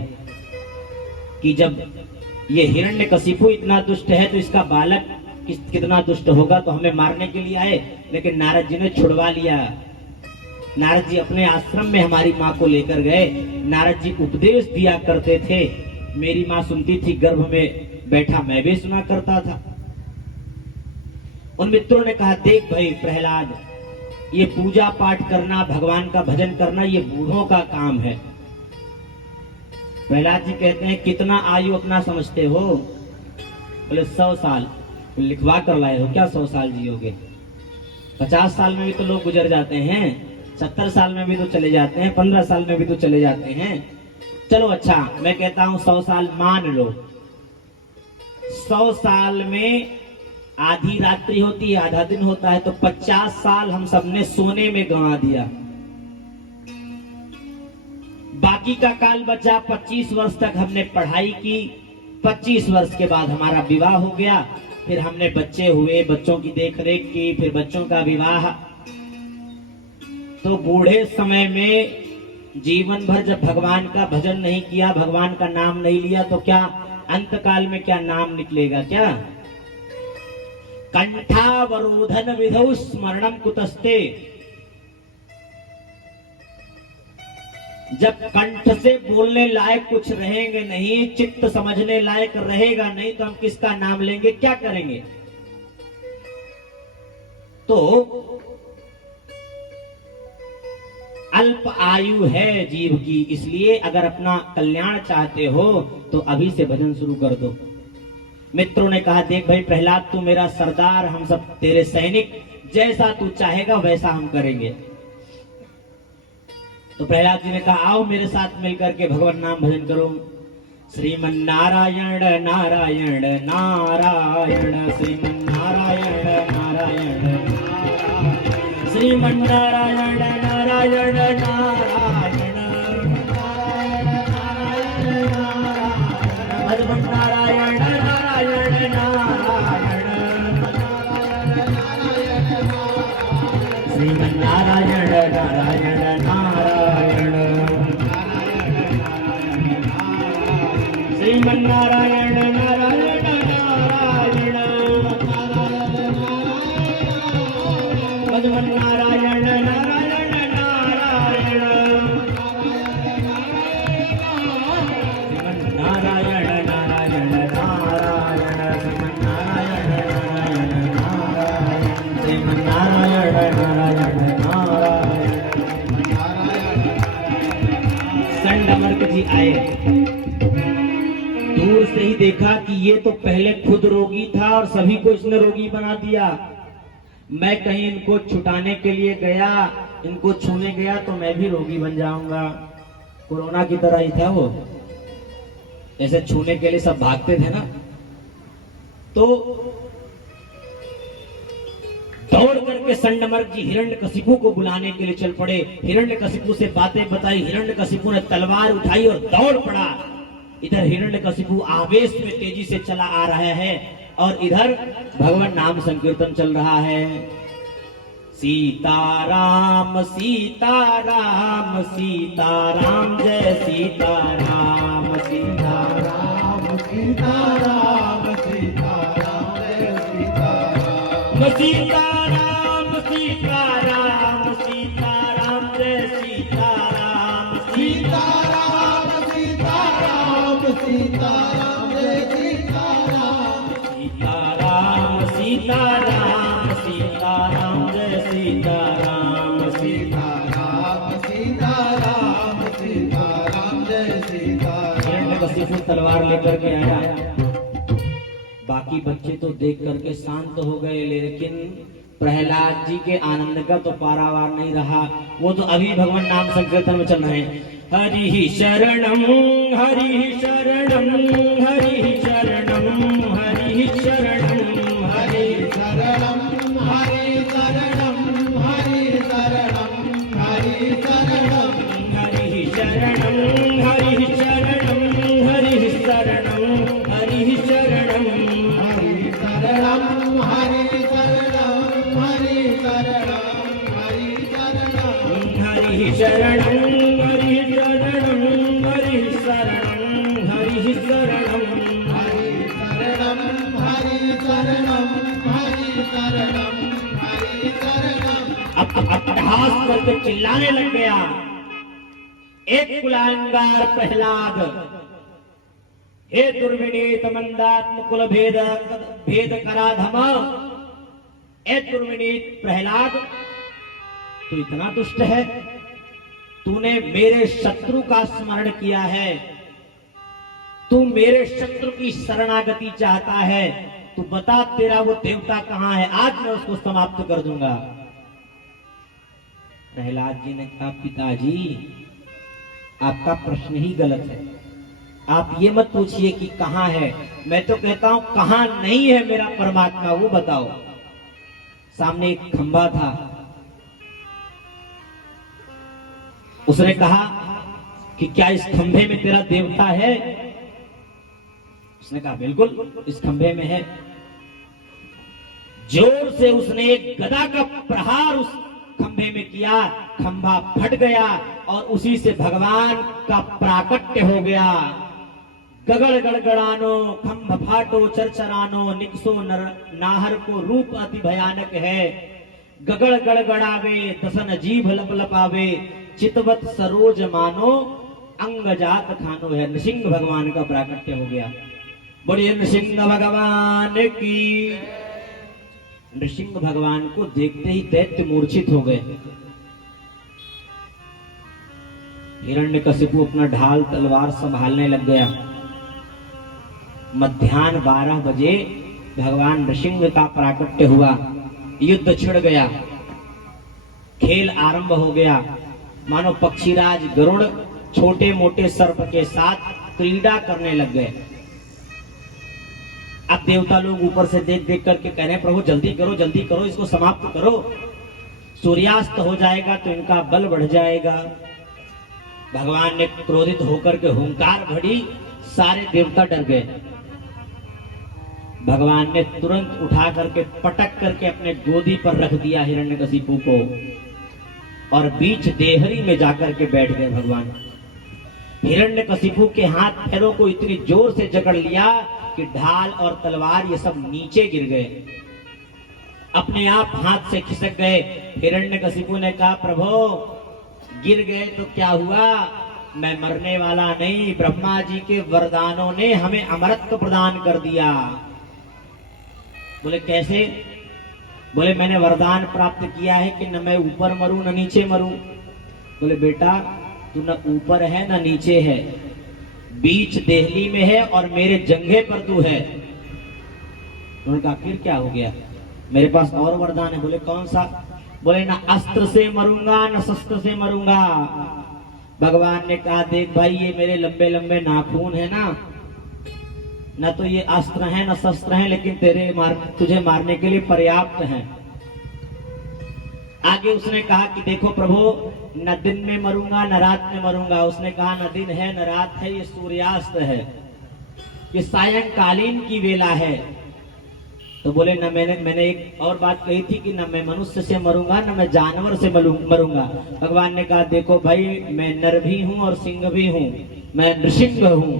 कि जब ये हिरण्यकशिपु इतना दुष्ट है तो इसका बालक कितना दुष्ट होगा, तो हमें मारने के लिए आए। लेकिन नारद जी ने छुड़वा लिया। नारद जी अपने आश्रम में हमारी माँ को लेकर गए। नारद जी उपदेश दिया करते थे, मेरी माँ सुनती थी, गर्भ में बैठा मैं भी सुना करता था। उन मित्रों ने कहा, देख भाई प्रहलाद, ये पूजा पाठ करना, भगवान का भजन करना, ये बूढ़ों का काम है। प्रहलाद जी कहते हैं, कितना आयु अपना समझते हो? बोले 100 साल। लिखवा कर लाए हो क्या 100 साल जियोगे? 50 साल में भी तो लोग गुजर जाते हैं, 70 साल में भी तो चले जाते हैं, 15 साल में भी तो चले जाते हैं। चलो अच्छा, मैं कहता हूं 100 साल मान लो। 100 साल में आधी रात्रि होती है, आधा दिन होता है, तो 50 साल हम सबने सोने में गंवा दिया। बाकी का काल बचा 25 वर्ष तक हमने पढ़ाई की। 25 वर्ष के बाद हमारा विवाह हो गया, फिर हमने बच्चे हुए, बच्चों की देखरेख की, फिर बच्चों का विवाह। तो बूढ़े समय में जीवन भर जब भगवान का भजन नहीं किया, भगवान का नाम नहीं लिया, तो क्या अंत काल में क्या नाम निकलेगा? क्या कंठावरोधन विधौ स्मरणम कुतस्ते। जब कंठ से बोलने लायक कुछ रहेंगे नहीं, चित्त समझने लायक रहेगा नहीं, तो हम किसका नाम लेंगे, क्या करेंगे? तो अल्प आयु है जीव की, इसलिए अगर अपना कल्याण चाहते हो तो अभी से भजन शुरू कर दो। मित्रों ने कहा, देख भाई प्रहलाद, तू मेरा सरदार, हम सब तेरे सैनिक, जैसा तू चाहेगा वैसा हम करेंगे। तो प्रहलाद जी ने कहा, आओ मेरे साथ मिलकर के भगवान नाम भजन करो। श्रीमन नारायण नारायण नारायण, श्रीमन नारायण नारायण नारायण, श्रीमन नारायण नारायण नारायण, भगवान नारायण नारायण नारायण श्रीमन्नारायण नारायण नारायण भगवन्नारायण नारायण नारायण नारायण नारायण नारायण श्रीमन्नारायण नारायण श्रीमन्नारायण नारायण नारायण। संडमर्क जी आए, दूर से ही देखा कि ये तो पहले खुद रोगी था और सभी को इसने रोगी बना दिया। मैं कहीं इनको छुटाने के लिए गया, इनको छूने गया तो मैं भी रोगी बन जाऊंगा। कोरोना की तरह ही था वो, ऐसे छूने के लिए सब भागते थे ना, तो दौड़ करके संडमर्क जी हिरण्यकशिपु को बुलाने के लिए चल पड़े। हिरण्यकशिपु से बातें बताई, हिरण्यकशिपु ने तलवार उठाई और दौड़ पड़ा। इधर हिरण्यकशिपु आवेश में तेजी से चला आ रहा है और इधर भगवान नाम संकीर्तन चल रहा है। सीताराम सीताराम सीताराम जय सीताराम सीताराम सीताराम सीताराम जय सीताराम सीताराम सीताराम सीताराम जय सीताराम सीताराम सीताराम सीताराम जय सीताराम सीताराम सीताराम सीताराम जय सीताराम सीताराम सीताराम सीताराम जय सीताराम। हिरण्यकशिपु तलवार लेकर के आया। बाकी बच्चे तो देख करके शांत हो गए, लेकिन प्रहलाद जी के आनंद का तो पारावार नहीं रहा। वो तो अभी भगवान नाम संकीर्तन में चल रहे हैं। हरि शरणम हरि शरणम हरि शरणम हरि शरणम हरि शरणम हरि शरणम हरि शरणम हरि शरणम हरि शरणम हरि शरणम हरि शरणम हरि शरणम हरि शरणम हरि शरणम हरि शरणम हरि शरणम हरि शरणं हरि शरणं हरि शरणं हरि शरणं हरि शरणम हरि शरणम हरि शरणम हरि शरणम। अब अट्टहास करके चिल्लाने लग गया। एक कुलांगार प्रहलाद, हे दुर्विनीत मंदात्म कुल भेद भेद कराधम, ए दुर्विनीत प्रहलाद, तू इतना दुष्ट है, तूने मेरे शत्रु का स्मरण किया है, तू मेरे शत्रु की शरणागति चाहता है, तू बता तेरा वो देवता कहां है, आज मैं उसको समाप्त कर दूंगा। प्रहलाद जी ने कहा, पिताजी आपका प्रश्न ही गलत है। आप ये मत पूछिए कि कहां है, मैं तो कहता हूं कहां नहीं है मेरा परमात्मा, वो बताओ। सामने एक खंभा था, उसने कहा कि क्या इस खंभे में तेरा देवता है? उसने कहा बिल्कुल इस खंभे में है। जोर से उसने एक गदा का प्रहार उस खंभे में किया, खंभा फट गया और उसी से भगवान का प्राकट्य हो गया। गगड़ गड़गड़ानो खंभ फाटो चरचरानो निकसो नाहर को रूप अति भयानक है। गगड़ गड़गड़ावे दसन जीभ लप लपावे चितवत सरोज मानो अंग जात खानो है। नृसिंह भगवान का प्राकट्य हो गया। बोलिए नृसिंह भगवान की। नृसिंह भगवान को देखते ही दैत्य मूर्छित हो गए। हिरण्यकशिपु अपना ढाल तलवार संभालने लग गया। मध्याह्न 12 बजे भगवान नृसिंह का प्राकट्य हुआ। युद्ध छिड़ गया, खेल आरंभ हो गया। मानो पक्षीराज गरुड़ छोटे मोटे सर्प के साथ क्रीड़ा करने लग गए। अब देवता लोग ऊपर से देख देख करके कह रहे हैं, प्रभु जल्दी करो, इसको समाप्त करो, सूर्यास्त हो जाएगा तो इनका बल बढ़ जाएगा। भगवान ने क्रोधित होकर के हुंकार भरी, सारे देवता डर गए। भगवान ने तुरंत उठा करके पटक करके अपने गोदी पर रख दिया हिरण्यकशिपु को। और बीच देहरी में जाकर के बैठ गए भगवान। हिरण्यकशिपु के हाथ पैरों को इतनी जोर से जकड़ लिया कि ढाल और तलवार ये सब नीचे गिर गए, अपने आप हाथ से खिसक गए। हिरण्यकशिपु ने कहा, प्रभु गिर गए तो क्या हुआ, मैं मरने वाला नहीं, ब्रह्मा जी के वरदानों ने हमें अमरत्व प्रदान कर दिया। बोले कैसे? बोले मैंने वरदान प्राप्त किया है कि न मैं ऊपर मरूं न नीचे मरूं। बोले बेटा तू न ऊपर है न नीचे है, बीच देहली में है और मेरे जंघे पर तू है। उन्होंने कहा फिर क्या हो गया, मेरे पास और वरदान है। बोले कौन सा? बोले ना अस्त्र से मरूंगा न शस्त्र से मरूंगा। भगवान ने कहा देख भाई ये मेरे लंबे लंबे नाखून है ना तो ये अस्त्र है न शस्त्र है, लेकिन तुझे मारने के लिए पर्याप्त है। आगे उसने कहा कि देखो प्रभु न दिन में मरूंगा न रात में मरूंगा। उसने कहा न दिन है न रात है, ये सूर्यास्त है, ये सायंकालीन की वेला है। तो बोले न मैंने एक और बात कही थी कि न मैं मनुष्य से मरूंगा न मैं जानवर से मरूंगा। भगवान ने कहा देखो भाई मैं नर भी हूं और सिंह भी हूं, मैं नृसिंह हूं।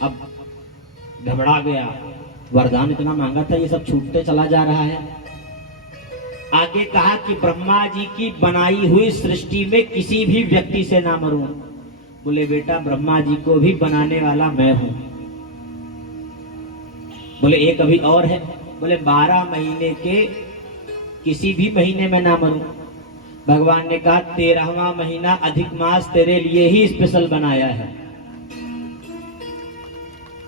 अब घबरा गया, वरदान इतना मांगा था ये सब छूटते चला जा रहा है। आगे कहा कि ब्रह्मा जी की बनाई हुई सृष्टि में किसी भी व्यक्ति से ना मरूं। बोले बेटा ब्रह्मा जी को भी बनाने वाला मैं हूं। बोले एक अभी और है। बोले 12 महीने के किसी भी महीने में ना मरूं। भगवान ने कहा 13वां महीना अधिक मास तेरे लिए ही स्पेशल बनाया है,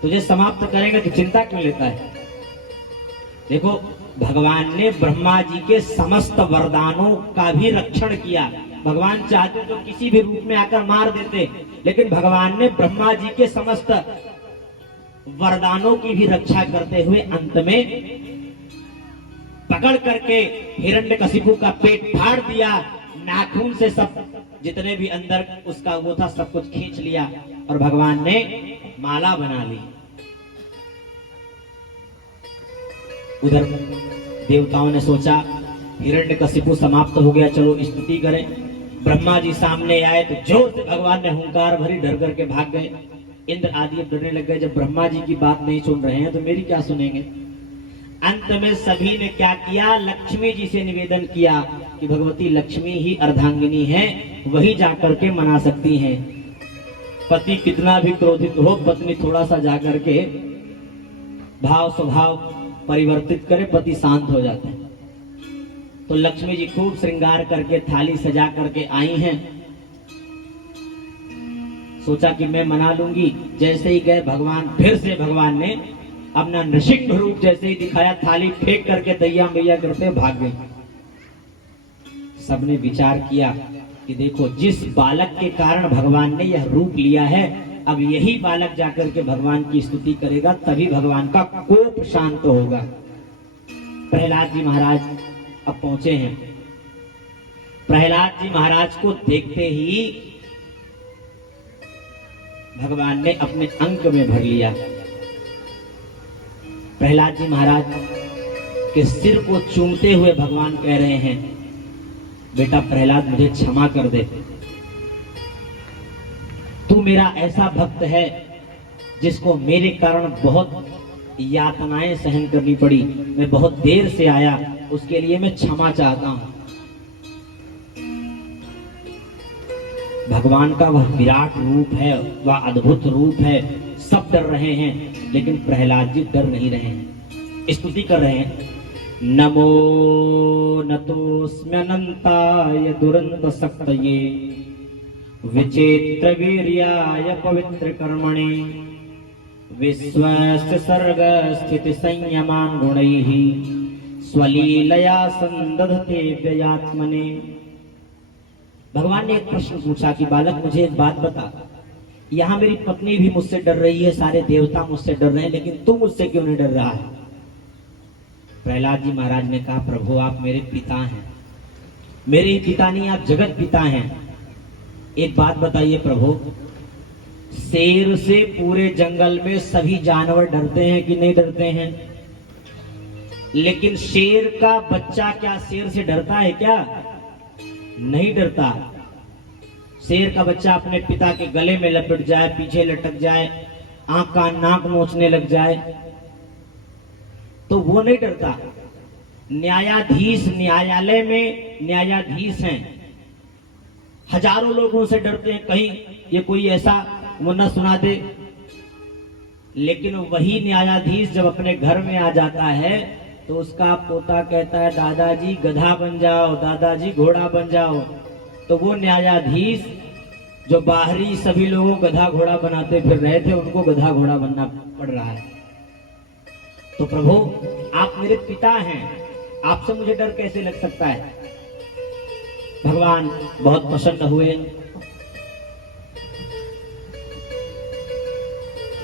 तुझे समाप्त करेंगे तो चिंता क्यों लेता है। देखो भगवान ने ब्रह्मा जी के समस्त वरदानों का भी रक्षण किया। भगवान चाहते तो किसी भी रूप में आकर मार देते, लेकिन भगवान ने ब्रह्मा जी के समस्त वरदानों की भी रक्षा करते हुए अंत में पकड़ करके हिरण्यकशिपु का पेट फाड़ दिया, नाखून से सब जितने भी अंदर उसका वो था सब कुछ खींच लिया और भगवान ने माला बना ली। उधर देवताओं ने सोचा हिरण्यकशिपु समाप्त हो गया, चलो स्तुति करें। ब्रह्मा जी सामने आए तो जोर से भगवान ने हुंकार भरी, डर करके भाग गए। इंद्र आदि डरने लग गए, जब ब्रह्मा जी की बात नहीं सुन रहे हैं तो मेरी क्या सुनेंगे। अंत में सभी ने क्या किया, लक्ष्मी जी से निवेदन किया कि भगवती लक्ष्मी ही अर्धांगिनी है, वही जाकर के मना सकती हैं। पति कितना भी क्रोधित हो, पत्नी थोड़ा सा जाकर के भाव स्वभाव परिवर्तित करे, पति शांत हो जाते हैं। तो लक्ष्मी जी खूब श्रृंगार करके थाली सजा करके आई हैं। सोचा कि मैं मना लूंगी। जैसे ही गए भगवान, फिर से भगवान ने अपना नृसिंह रूप जैसे ही दिखाया, थाली फेंक करके दैया मैया करते भाग गए। सबने विचार किया कि देखो जिस बालक के कारण भगवान ने यह रूप लिया है, अब यही बालक जाकर के भगवान की स्तुति करेगा, तभी भगवान का कोप शांत होगा। प्रहलाद जी महाराज अब पहुंचे हैं। प्रहलाद जी महाराज को देखते ही भगवान ने अपने अंक में भर लिया। प्रहलाद जी महाराज के सिर को चूमते हुए भगवान कह रहे हैं, बेटा प्रहलाद मुझे क्षमा कर दे, तू मेरा ऐसा भक्त है जिसको मेरे कारण बहुत यातनाएं सहन करनी पड़ी, मैं बहुत देर से आया, उसके लिए मैं क्षमा चाहता हूं। भगवान का वह विराट रूप है, वह अद्भुत रूप है, सब डर रहे हैं, लेकिन प्रहलाद जी डर नहीं रहे हैं, स्तुति कर रहे हैं। नमो नतोऽस्म्यनन्ताय दुरंत शक्तये विचित्र वीर्याय पवित्र कर्मणे विश्वस्य सर्ग स्थिति संयमान गुणैः स्वलीलया संदधते व्ययात्मने। भगवान ने एक प्रश्न पूछा कि बालक मुझे एक बात बता, यहाँ मेरी पत्नी भी मुझसे डर रही है, सारे देवता मुझसे डर रहे हैं, लेकिन तू मुझसे क्यों नहीं डर रहा है। प्रहलाद जी महाराज ने कहा, प्रभु आप मेरे पिता हैं, मेरे पिता नहीं आप जगत पिता हैं। एक बात बताइए प्रभु, शेर से पूरे जंगल में सभी जानवर डरते हैं कि नहीं डरते हैं, लेकिन शेर का बच्चा क्या शेर से डरता है क्या? नहीं डरता। शेर का बच्चा अपने पिता के गले में लपट जाए, पीछे लटक जाए, आंख का नाक नोचने लग जाए तो वो नहीं डरता। न्यायाधीश न्यायालय में न्यायाधीश हैं, हजारों लोगों से डरते हैं, कहीं ये कोई ऐसा वो न सुना दे। लेकिन वही न्यायाधीश जब अपने घर में आ जाता है तो उसका पोता कहता है दादाजी गधा बन जाओ, दादाजी घोड़ा बन जाओ, तो वो न्यायाधीश जो बाहरी सभी लोगों को गधा घोड़ा बनाते फिर रहे थे उनको गधा घोड़ा बनना पड़ रहा है। तो प्रभु आप मेरे पिता हैं, आपसे मुझे डर कैसे लग सकता है। भगवान बहुत प्रसन्न हुए।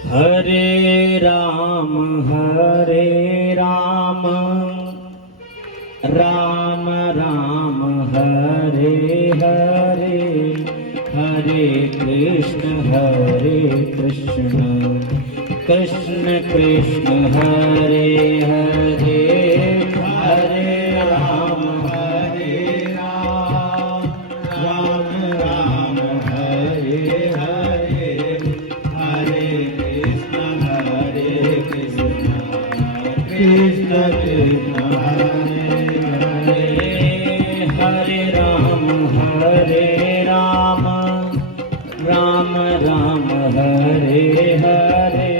हरे राम राम राम हरे हरे, हरे कृष्ण कृष्ण कृष्ण हरे हरे, हरे राम राम राम हरे हरे, हरे कृष्ण कृष्ण कृष्ण हरे हरे, हरे राम राम राम हरे हरे,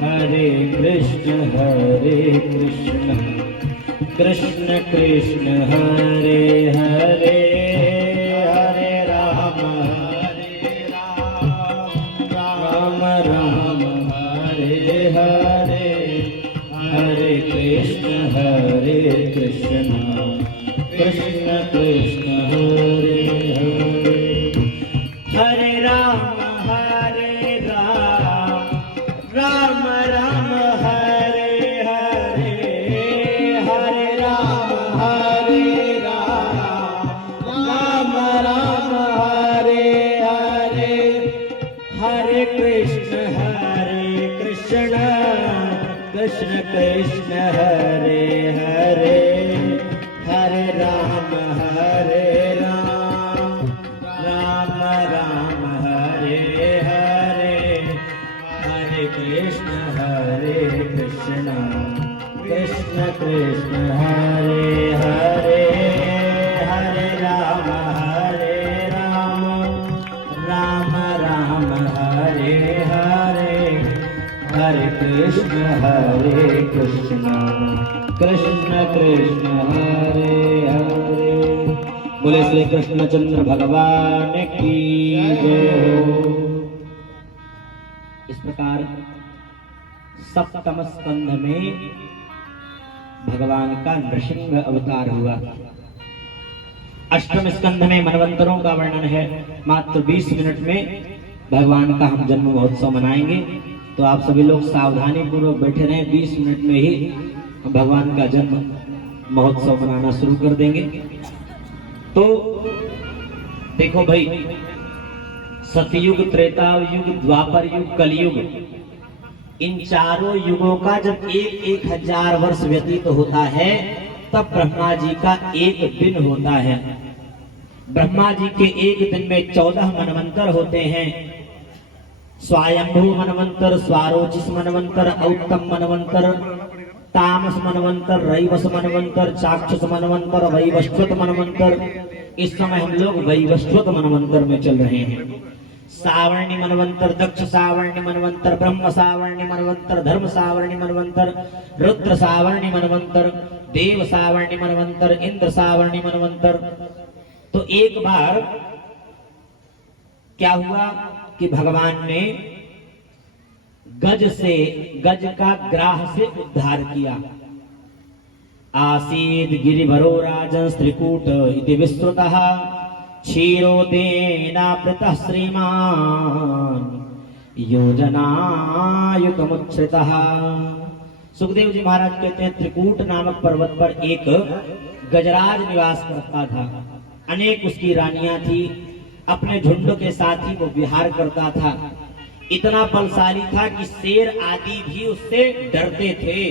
हरे कृष्ण कृष्ण कृष्ण हरे हरे, हरे राम राम राम हरे हरे, हरे कृष्ण कृष्ण कृष्ण हरे हरे, हरे राम राम राम हरे हरे, हरे राम राम राम हरे हरे, हरे कृष्ण कृष्ण कृष्ण हरे हरे, हरे राम राम राम हरे हरे, हरे कृष्ण कृष्ण कृष्ण हरे हरे, हरे राम राम राम हरे हरे, हरे कृष्ण कृष्ण कृष्ण हरे हरे। बोले श्री कृष्णचंद्र भगवान की जय हो। इस प्रकार सप्तम स्कंध में भगवान का नृसिंह अवतार हुआ। अष्टम स्कंध में मनवंतरों का वर्णन है। मात्र 20 मिनट में भगवान का हम जन्म महोत्सव मनाएंगे, तो आप सभी लोग सावधानी पूर्वक बैठे रहें। 20 मिनट में ही हम भगवान का जन्म महोत्सव मनाना शुरू कर देंगे। तो देखो भाई, सतयुग, त्रेता युग, द्वापर युग, कलयुग, इन चारों युगों का जब 1000 वर्ष व्यतीत होता है तब ब्रह्मा जी का एक दिन होता है। ब्रह्मा जी के एक दिन में 14 मनवंतर होते हैं। स्वायंभू मनवंतर, स्वारोचिस मनवंतर, औत्तम मनवंतर, तामस मनवंतर, रैवस मनवंतर, चाक्षुष मनवंतर, वैवस्वत मनवंतर। इस समय हम लोग वैवस्वत मनवंतर में चल रहे हैं। सावर्णी मनवंतर, दक्ष सावर्णी मनवंतर, ब्रह्म सावर्णी मनवंतर, धर्म सावर्णी मनवंतर, रुद्र सावर्णी मनवंतर, देव सावर्णी मनवंतर, इंद्र सावर्णी मनवंतर। तो एक बार क्या हुआ कि भगवान ने गज का ग्राह से उद्धार किया। आसीद गिरिभरो राजन त्रिकूट इति विस्तृतः, क्षीरोदेनावृतः श्रीमान योजनायुतमुच्छ्रितः। सुखदेव जी महाराज कहते हैं त्रिकूट नामक पर्वत पर एक गजराज निवास करता था। अनेक उसकी रानियां थी, अपने झुंड के साथ ही वो विहार करता था। इतना बलशाली था कि शेर आदि भी उससे डरते थे।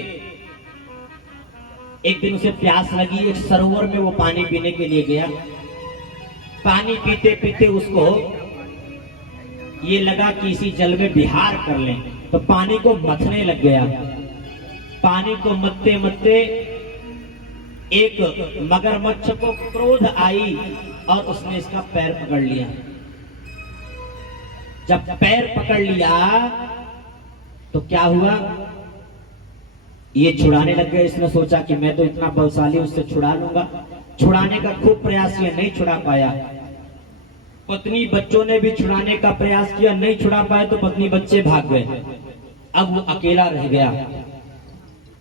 एक दिन उसे प्यास लगी, एक सरोवर में वो पानी पीने के लिए गया। पानी पीते पीते उसको ये लगा कि इसी जल में विहार कर लें, तो पानी को मथने लग गया। पानी को मथते मथते एक मगरमच्छ को क्रोध आई और उसने इसका पैर पकड़ लिया। जब पैर पकड़ लिया तो क्या हुआ, ये छुड़ाने लग गया। इसने सोचा कि मैं तो इतना बलशाली, उससे छुड़ा लूंगा। छुड़ाने का खूब प्रयास किया, नहीं छुड़ा पाया। पत्नी बच्चों ने भी छुड़ाने का प्रयास किया, नहीं छुड़ा पाए तो पत्नी बच्चे भाग गए। अब वो अकेला रह गया।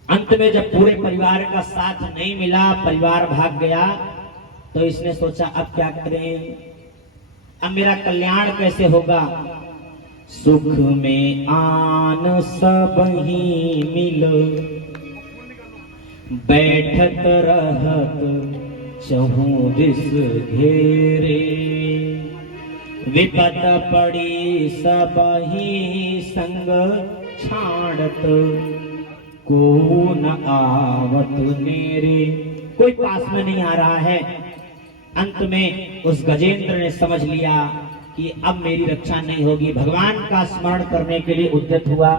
अंत में जब पूरे परिवार का साथ नहीं मिला, परिवार भाग गया, तो इसने सोचा अब क्या करें, अब मेरा कल्याण कैसे होगा। सुख में आन सब ही मिल, बैठत रहत चहु दिस घेरे। विपद पड़ी सब ही संग छाड़त, को न आवत नेरे। कोई पास में नहीं आ रहा है। अंत में उस गजेंद्र ने समझ लिया कि अब मेरी रक्षा नहीं होगी। भगवान का स्मरण करने के लिए उद्यत हुआ,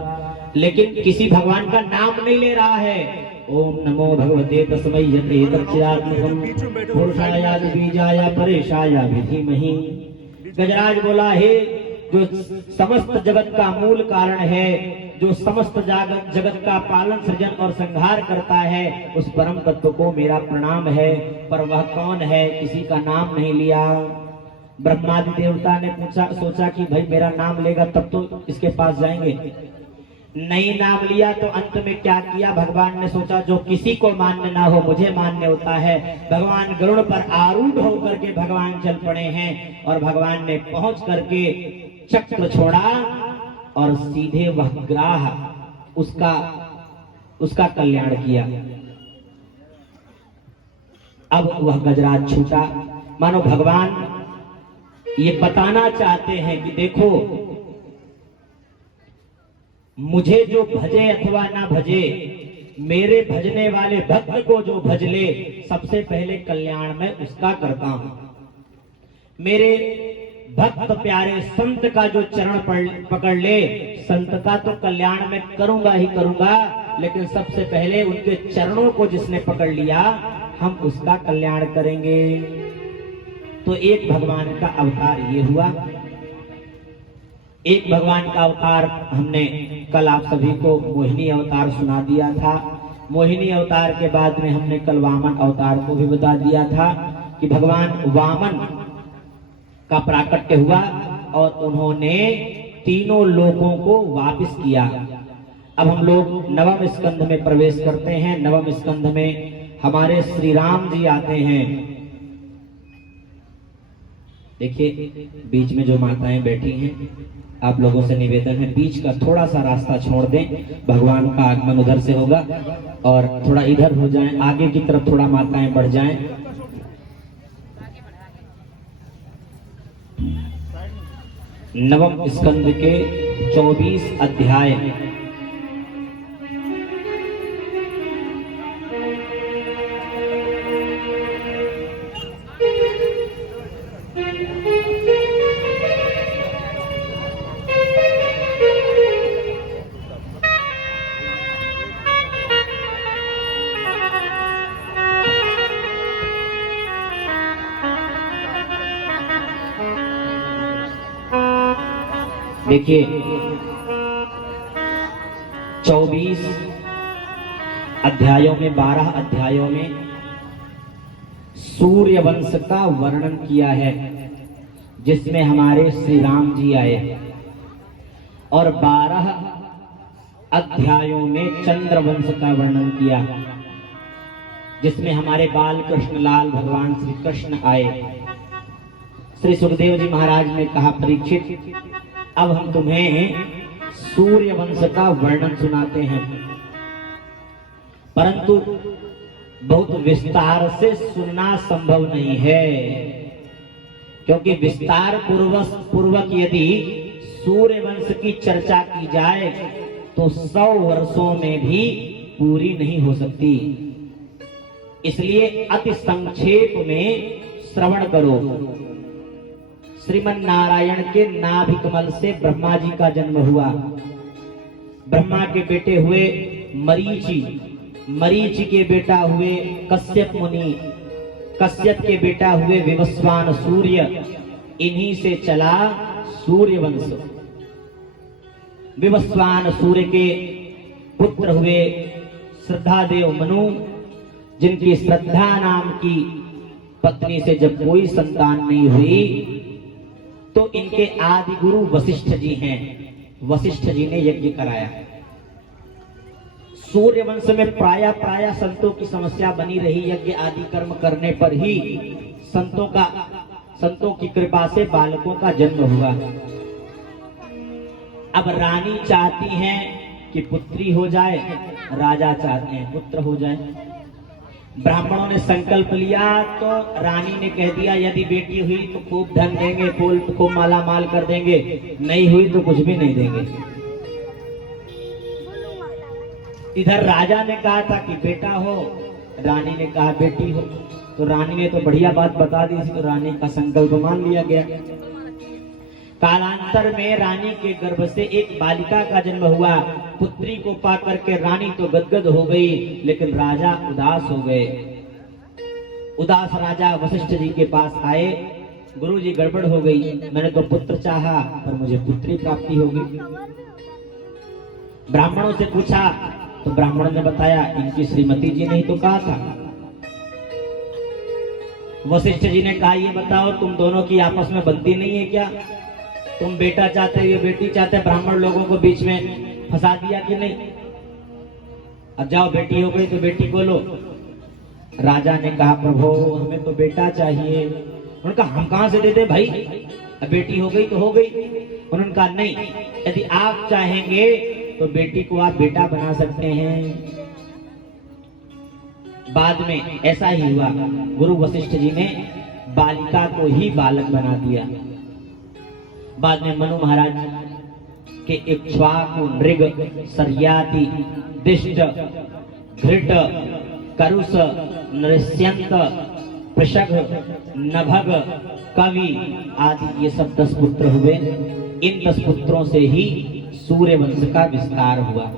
लेकिन किसी भगवान का नाम नहीं ले रहा है। ओम नमो भगवते तस्मै यते तच्चिदात्मकं पुरुषाय बीजाय परेशाय विधिमहि। गजराज बोला, हे जो समस्त जगत का मूल कारण है, जो समस्त जगत का पालन सृजन और संहार करता है, उस परम तत्व को मेरा प्रणाम है। पर वह कौन है, किसी का नाम नहीं लिया। ब्रह्मादि देवता ने सोचा कि भाई मेरा नाम लेगा तब तो इसके पास जाएंगे, नहीं नाम लिया। तो अंत में क्या किया, भगवान ने सोचा जो किसी को मान्य ना हो मुझे मान्य होता है। भगवान गरुड़ पर आरूढ़ होकर के भगवान चल पड़े हैं, और भगवान ने पहुंच करके चक्र छोड़ा और सीधे वह ग्राह उसका कल्याण किया। अब वह गजराज छूटा। मानो भगवान ये बताना चाहते हैं कि देखो, मुझे जो भजे अथवा ना भजे, मेरे भजने वाले भक्त को जो भज ले, सबसे पहले कल्याण मैं उसका करता हूं। मेरे भक्त प्यारे संत का जो चरण पकड़ ले, संत का तो कल्याण मैं करूंगा ही करूंगा, लेकिन सबसे पहले उनके चरणों को जिसने पकड़ लिया, हम उसका कल्याण करेंगे। तो एक भगवान का अवतार ये हुआ। एक भगवान का अवतार हमने कल आप सभी को मोहिनी अवतार सुना दिया था। मोहिनी अवतार के बाद में हमने कल वामन अवतार को भी बता दिया था कि भगवान वामन का प्राकट्य हुआ और उन्होंने तीनों लोगों को वापस किया। अब हम लोग नवम स्कंध में प्रवेश करते हैं। नवम स्कंध में हमारे श्री राम जी आते हैं। देखिए, बीच में जो माताएं बैठी हैं, आप लोगों से निवेदन है बीच का थोड़ा सा रास्ता छोड़ दें। भगवान का आगमन उधर से होगा और थोड़ा इधर हो जाएं, आगे की तरफ थोड़ा माताएं बढ़ जाएं। नवम स्कंद के 24 अध्याय देखिए, 24 अध्यायों में 12 अध्यायों में सूर्य वंश का वर्णन किया है, जिसमें हमारे श्री राम जी आए, और 12 अध्यायों में चंद्र वंश का वर्णन किया, जिसमें हमारे बाल कृष्ण लाल भगवान श्री कृष्ण आए। श्री सुखदेव जी महाराज ने कहा, परीक्षित अब हम तुम्हें सूर्य वंश का वर्णन सुनाते हैं, परंतु बहुत विस्तार से सुनना संभव नहीं है, क्योंकि विस्तार पूर्वक यदि सूर्य वंश की चर्चा की जाए तो 100 वर्षों में भी पूरी नहीं हो सकती। इसलिए अति संक्षेप में श्रवण करो। श्रीमन नारायण के नाभि कमल से ब्रह्मा जी का जन्म हुआ। ब्रह्मा के बेटे हुए मरीचि, मरीचि के बेटा हुए कश्यप मुनि, कश्यप के बेटा हुए विवस्वान सूर्य। इन्हीं से चला सूर्य वंश। विवस्वान सूर्य के पुत्र हुए श्रद्धादेव मनु, जिनकी श्रद्धा नाम की पत्नी से जब कोई संतान नहीं हुई तो इनके आदि गुरु वशिष्ठ जी हैं। वशिष्ठ जी ने यज्ञ कराया। सूर्य वंश में प्राय संतों की समस्या बनी रही। यज्ञ आदि कर्म करने पर ही संतों की कृपा से बालकों का जन्म हुआ। अब रानी चाहती हैं कि पुत्री हो जाए, राजा चाहते हैं पुत्र हो जाए। ब्राह्मणों ने संकल्प लिया तो रानी ने कह दिया यदि बेटी हुई तो खूब धन देंगे, फूल खूब माला माल कर देंगे, नहीं हुई तो कुछ भी नहीं देंगे। इधर राजा ने कहा था कि बेटा हो, रानी ने कहा बेटी हो। तो रानी ने तो बढ़िया बात बता दी, तो रानी का संकल्प मान लिया गया। कालांतर में रानी के गर्भ से एक बालिका का जन्म हुआ। पुत्री को पाकर के रानी तो गदगद हो गई, लेकिन राजा उदास हो गए। उदास राजा वशिष्ठ जी के पास आए, गुरु जी गड़बड़ हो गई, मैंने तो पुत्र चाहा पर मुझे पुत्री प्राप्ति होगी। ब्राह्मणों से पूछा तो ब्राह्मणों ने बताया इनकी श्रीमती जी ने ही तो कहा था। वशिष्ठ जी ने कहा ये बताओ तुम दोनों की आपस में बनती नहीं है क्या? तुम बेटा चाहते हो, ये बेटी चाहते, ब्राह्मण लोगों को बीच में फंसा दिया कि नहीं? अब जाओ बेटी हो गई तो बेटी को लो। राजा ने कहा प्रभु हमें तो बेटा चाहिए। उन्होंने कहा हम कहां से दे दे भाई, अब बेटी हो गई तो हो गई। उन्होंने कहा नहीं, यदि आप चाहेंगे तो बेटी को आप बेटा बना सकते हैं। बाद में ऐसा ही हुआ, गुरु वशिष्ठ जी ने बालिका को ही बालक बना दिया। बाद में मनु महाराज के इक्ष्वाकु, नृग, सर्याति, दिष्ट, घृट, करुष, नृष्यंत, पृषभ, नभग, कवि आदि ये सब 10 पुत्र हुए। इन 10 पुत्रों से ही सूर्य वंश का विस्तार हुआ।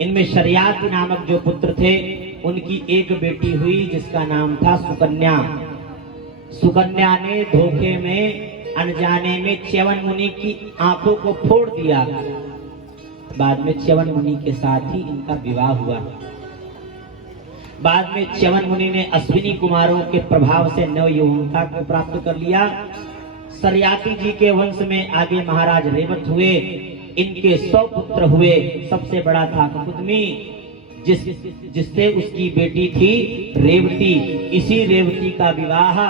इनमें शर्याति नामक जो पुत्र थे उनकी एक बेटी हुई जिसका नाम था सुकन्या। सुकन्या ने धोखे में अनजाने में च्यवन मुनि की आंखों को फोड़ दिया। बाद में च्यवन मुनि के साथ ही इनका विवाह हुआ। बाद में च्यवन मुनि ने अश्विनी कुमारों के प्रभाव से नवयौवनता को प्राप्त कर लिया। सर्याति जी के वंश में आगे महाराज रेवत हुए। इनके 100 पुत्र हुए। सबसे बड़ा था कुमुदनी, जिससे उसकी बेटी थी रेवती। इसी रेवती का विवाह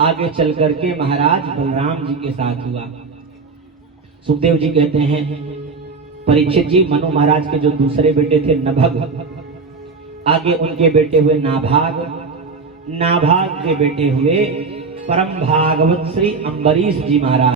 आगे चल करके महाराज बलराम जी के साथ हुआ। सुखदेव जी कहते हैं परीक्षित जी मनु महाराज के जो दूसरे बेटे थे नभग, आगे उनके बेटे हुए नाभाग, नाभाग के बेटे हुए परम भागवत श्री अम्बरीश जी महाराज।